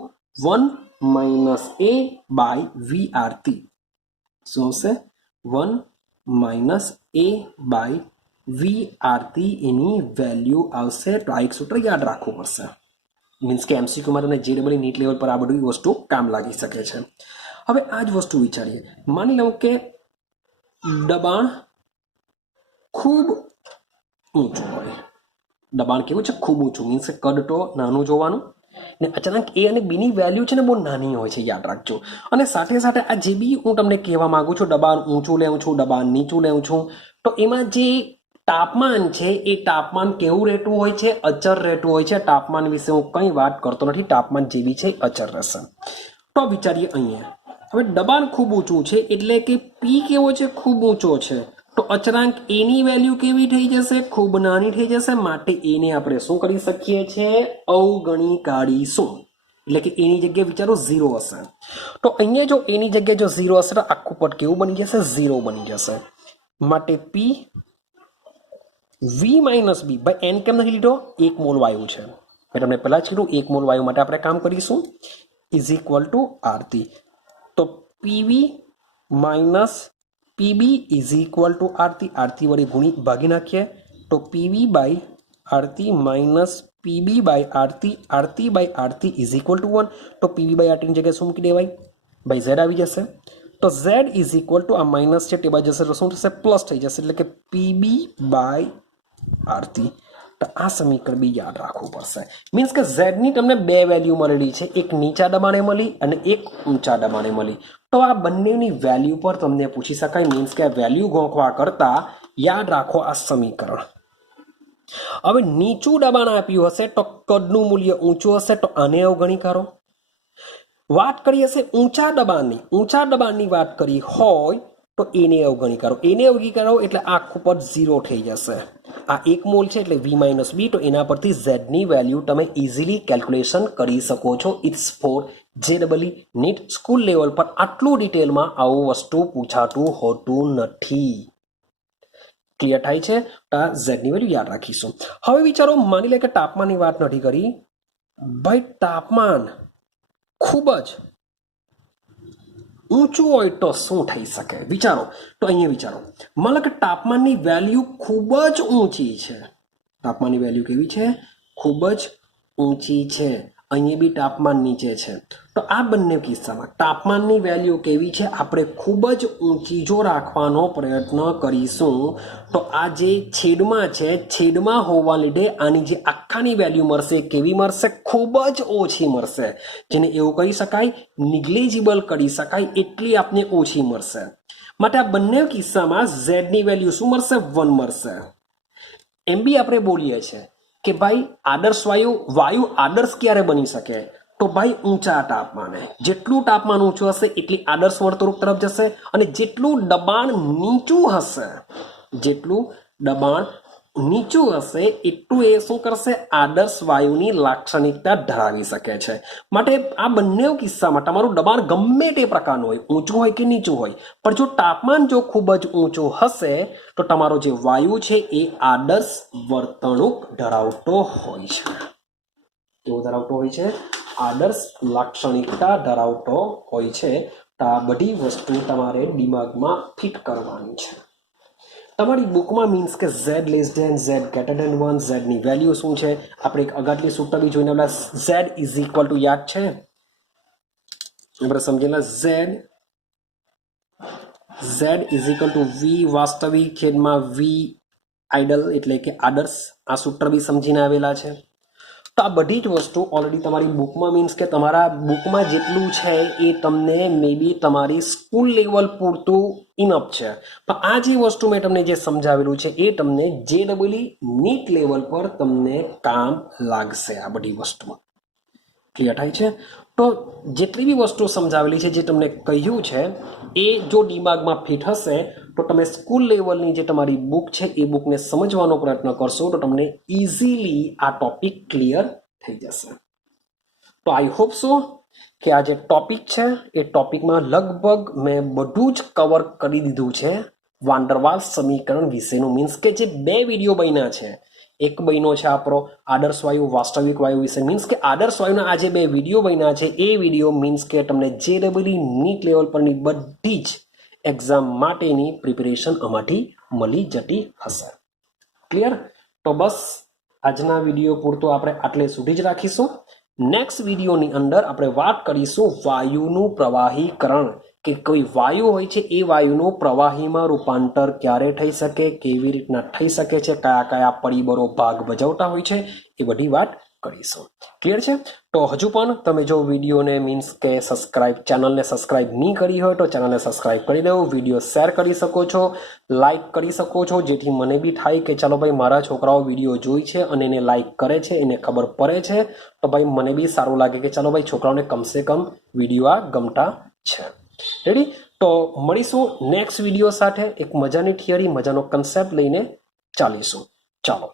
1 minus A by V RT. શું આવશે? 1 minus A by V RT એની વેલ્યુ આવશે. તો આ એક સૂત્ર યાદ રાખવું પડશે. મીન્સ કે એમસીક્યુમાં તમને જેડબલ નીટ લેવલ પર આ બધી વસ્તુ કામ લાગી શકે છે. હવે આ જ વસ્તુ વિચારીએ. માની લો કે દબાણ ખૂબ ઊંચું હોય. દબાણ કેવું છે? ખૂબ ઊંચું. મીન્સ કે કદ તો નાનું જોવાનું ને અચાનક એ અને બીની વેલ્યુ છે ને બહુ નાની હોય છે, યાદ રાખજો. અને સાથે સાથે આ જે બી હું તમને કહેવા માંગુ છું, દબાણ ઊંચું લેવું છું, દબાણ નીચું લેવું છું, તો એમાં જે તાપમાન છે એ તાપમાન કેવું રહેતું હોય છે? અચર રહેતું હોય છે. તાપમાન વિશે હું કંઈ વાત કરતો નથી. તાપમાન જે બી છે અચર રહેશે. તો વિચારીએ અહીંયા હવે દબાણ ખૂબ ઊંચું છે એટલે કે પી કેવો છે? ખૂબ ઊંચો છે. તો અચળાંક એની વેલ્યુ કેવી થઈ જશે? ખૂબ નાની થઈ જશે. માટે એને આપણે શું કરી શકીએ છીએ? અવગણી કાઢીશું. એટલે કે એની જગ્યાએ વિચારો 0 હશે. તો અહીંયા જો એની જગ્યાએ જો 0 હશે તો આખું પદ કેવું બની જશે? 0 બની જશે. માટે પી વી માઇનસ બી બાય એન કેમ નથી લીધો? 1 મોલ વાયુ છે. મેં તમને પહેલા જ કીધું 1 મોલ વાયુ માટે આપણે કામ કરીશું ઇઝ ઇક્વલ ટુ આરતી. તો PV minus PB is equal to RT. RT વડે ભાગી નાખીએ તો PV by RT minus PB by RT. RT by RT is equal to 1. તો પીવી બાય આરતીની જગ્યાએ શું મૂકી દેવાય? બાય ઝેડ આવી જશે. તો ઝેડ ઇઝ ઇક્વલ ટુ આ માઇનસ છે તે બાજુ જશે તો શું થશે? પ્લસ થઈ જશે. એટલે કે પીબી બાય આરતી. તો આ સમીકરણ બી યાદ રાખવું પડશે. મીન્સ કે ઝેડની તમને 2 વેલ્યુ મળેલી છે. એક નીચા દબાણે મળી અને એક ઊંચા દબાણે મળી. તો આ બંનેની વેલ્યુ પર તમને પૂછી શકાય. મીન્સ કે વેલ્યુ ગોખવા કરતા યાદ રાખો આ સમીકરણ. હવે નીચું દબાણ આપ્યું હશે તો કદનું મૂલ્ય ઊંચું હશે તો આને અવગણી કરો. વાત કરી હશે ઊંચા દબાણની વાત કરી હોય તો એને અવગણી કરો. એને અવગણી કરો એટલે આખું પદ 0 થઈ જશે. આ 1 મોલ છે એટલે વી માઇનસ બી. તો એના પરથી ઝેડની વેલ્યુ તમે ઇઝીલી કેલ્ક્યુલેશન કરી શકો છો. It's for J double E NEET. School level પર આટલું ડિટેલમાં આવું વસ્તુ પૂછાતું હોતું નથી. ક્લિયર થાય છે? તો આ ઝેડની વેલ્યુ યાદ રાખીશું. હવે વિચારો, માની લે કે તાપમાનની વાત નથી કરી ભાઈ, તાપમાન ખૂબ જ ઊંચું હોય તો શું થઈ શકે? વિચારો. તો અહીંયા વિચારો, માનો કે તાપમાનની વેલ્યુ ખૂબ જ ઊંચી છે. તાપમાનની વેલ્યુ કેવી છે? ખૂબ જ ઊંચી છે. અહીંયા બી તાપમાન નીચે છે. તો આ બંને કિસ્સામાં તાપમાનની વેલ્યુ કેવી છે? આપણે ખૂબ જ ઊંચી જો રાખવાનો પ્રયત્ન કરીશું તો આ જે છેદમાં છે, છેદમાં હોવા લીધે આની જે આખાની વેલ્યુ મળશે કેવી મળશે? ખૂબ જ ઓછી મળશે. જેને એવું કહી શકાય, નિગ્લિજિબલ કરી શકાય એટલી આપને ઓછી મળશે. માટે આ બંને કિસ્સામાં ઝેડની વેલ્યુ શું મળશે? 1 મળશે. એમ બી આપણે બોલીએ છીએ કે ભાઈ આદર્શ વાયુ આદર્શ ક્યારે બની શકે? તો ભાઈ ઊંચા તાપમાને. જેટલું તાપમાન ઊંચું હશે એટલી આદર્શ વર્તણૂક તરફ જશે. અને જેટલું દબાણ નીચું હશે એટલું એ શું કરશે? આદર્શ વાયુની લાક્ષણિકતા ધરાવી શકે છે. માટે આ બંને કિસ્સામાં તમારું દબાણ ગમે તે પ્રકારનું હોય, ઊંચું હોય કે નીચું હોય, પણ જો તાપમાન જો ખૂબ જ ઊંચું હશે તો તમારો જે વાયુ છે એ આદર્શ વર્તણૂક ધરાવતો હોય છે. કેવો ધરાવતો હોય છે? આદર્શ લાક્ષણિકતા ધરાવતો હોય છે. તો આ બધી વસ્તુ તમારે દિમાગમાં ફિટ કરવાની છે. તમારી બુકમાં મીન્સ કે Z less than Z greater than 1, ઝેડની વેલ્યુ શું છે? આપણે એક અગાટલી સૂત્ર બી જોઈને આપણા ઝેડ ઇઝ ઇક્વલ ટુ યાદ છે આપણે સમજેલા Z Z is equal to V વાસ્તવિક છેદમાં વી આઈડલ એટલે કે આદર્શ. આ સૂત્ર બી સમજીને આવેલા છે. તો આ બધી જ વસ્તુ ઓલરેડી તમારી બુકમાં મીન્સ કે તમારા બુકમાં જેટલું છે એ તમને મે બી તમારી સ્કૂલ લેવલ પૂરતું ઇનફ છે. પણ આ જે વસ્તુ મેં તમને જે સમજાવેલું છે એ તમને JEE નીટ લેવલ પર તમને કામ લાગશે. આ બધી વસ્તુમાં ક્લિયર થાય છે. તો જેટલી બી વસ્તુ સમજાવેલી છે, જે તમને કહ્યું છે, એ જો દિમાગમાં ફિટ હશે તો તમે સ્કૂલ લેવલની જે તમારી બુક છે એ બુકને સમજવાનો પ્રયત્ન કરશો તો તમને ઇઝીલી આ ટોપિક ક્લિયર થઈ જશે. તો આઈ હોપ સો કે આ જે ટોપિક છે એ ટોપિકમાં લગભગ મેં બધું જ કવર કરી દીધું છે વાન ડર વાલ્સ સમીકરણ વિશેનું. મીન્સ કે જે 2 વિડીયો બન્યા છે, એક બન્યો છે આપણો આદર્શ વાયુ વાસ્તવિક વાયુ વિશે. મીન્સ કે આદર્શ વાયુના આ જે 2 વિડીયો બન્યા છે એ વિડીયો મીન્સ કે તમને JEE નીટ લેવલ પરની બધી જ એક્ઝામ માટેની પ્રિપેરેશન આમાંથી મળી જતી હશે. ક્લિયર? તો બસ આજના વિડીયો પૂરતો આપણે આટલે સુધી જ રાખીશું. નેક્સ્ટ વિડીયોની અંદર આપણે વાત કરીશું વાયુનું પ્રવાહીકરણ, કે કોઈ વાયુ હોય છે એ વાયુનું પ્રવાહીમાં રૂપાંતર ક્યારે થઈ શકે, કેવી રીતના થઈ શકે છે, કયા કયા પરિબળો ભાગ ભજવતા હોય છે, એ બધી વાત કરીશું. ક્લિયર છે? તો હજુ પણ તમે જો વિડીયોને મીન્સ કે ચેનલને સબસ્ક્રાઇબ નહીં કરી હોય તો ચેનલને સબસ્ક્રાઇબ કરી દેવું, વિડીયો શેર કરી શકો છો, લાઇક કરી શકો છો, જેથી મને બી થાય કે ચાલો ભાઈ મારા છોકરાઓ વિડીયો જોઈ છે અને એને લાઇક કરે છે, એને ખબર પડે છે, તો ભાઈ મને બી સારું લાગે કે ચાલો ભાઈ છોકરાઓને કમસે કમ વિડીયો આ ગમતા છે. રેડી? તો મળીશું નેક્સ્ટ વિડીયો સાથે એક મજાની થિયરી, મજાનો કન્સેપ્ટ લઈને ચાલીશું. ચાલો.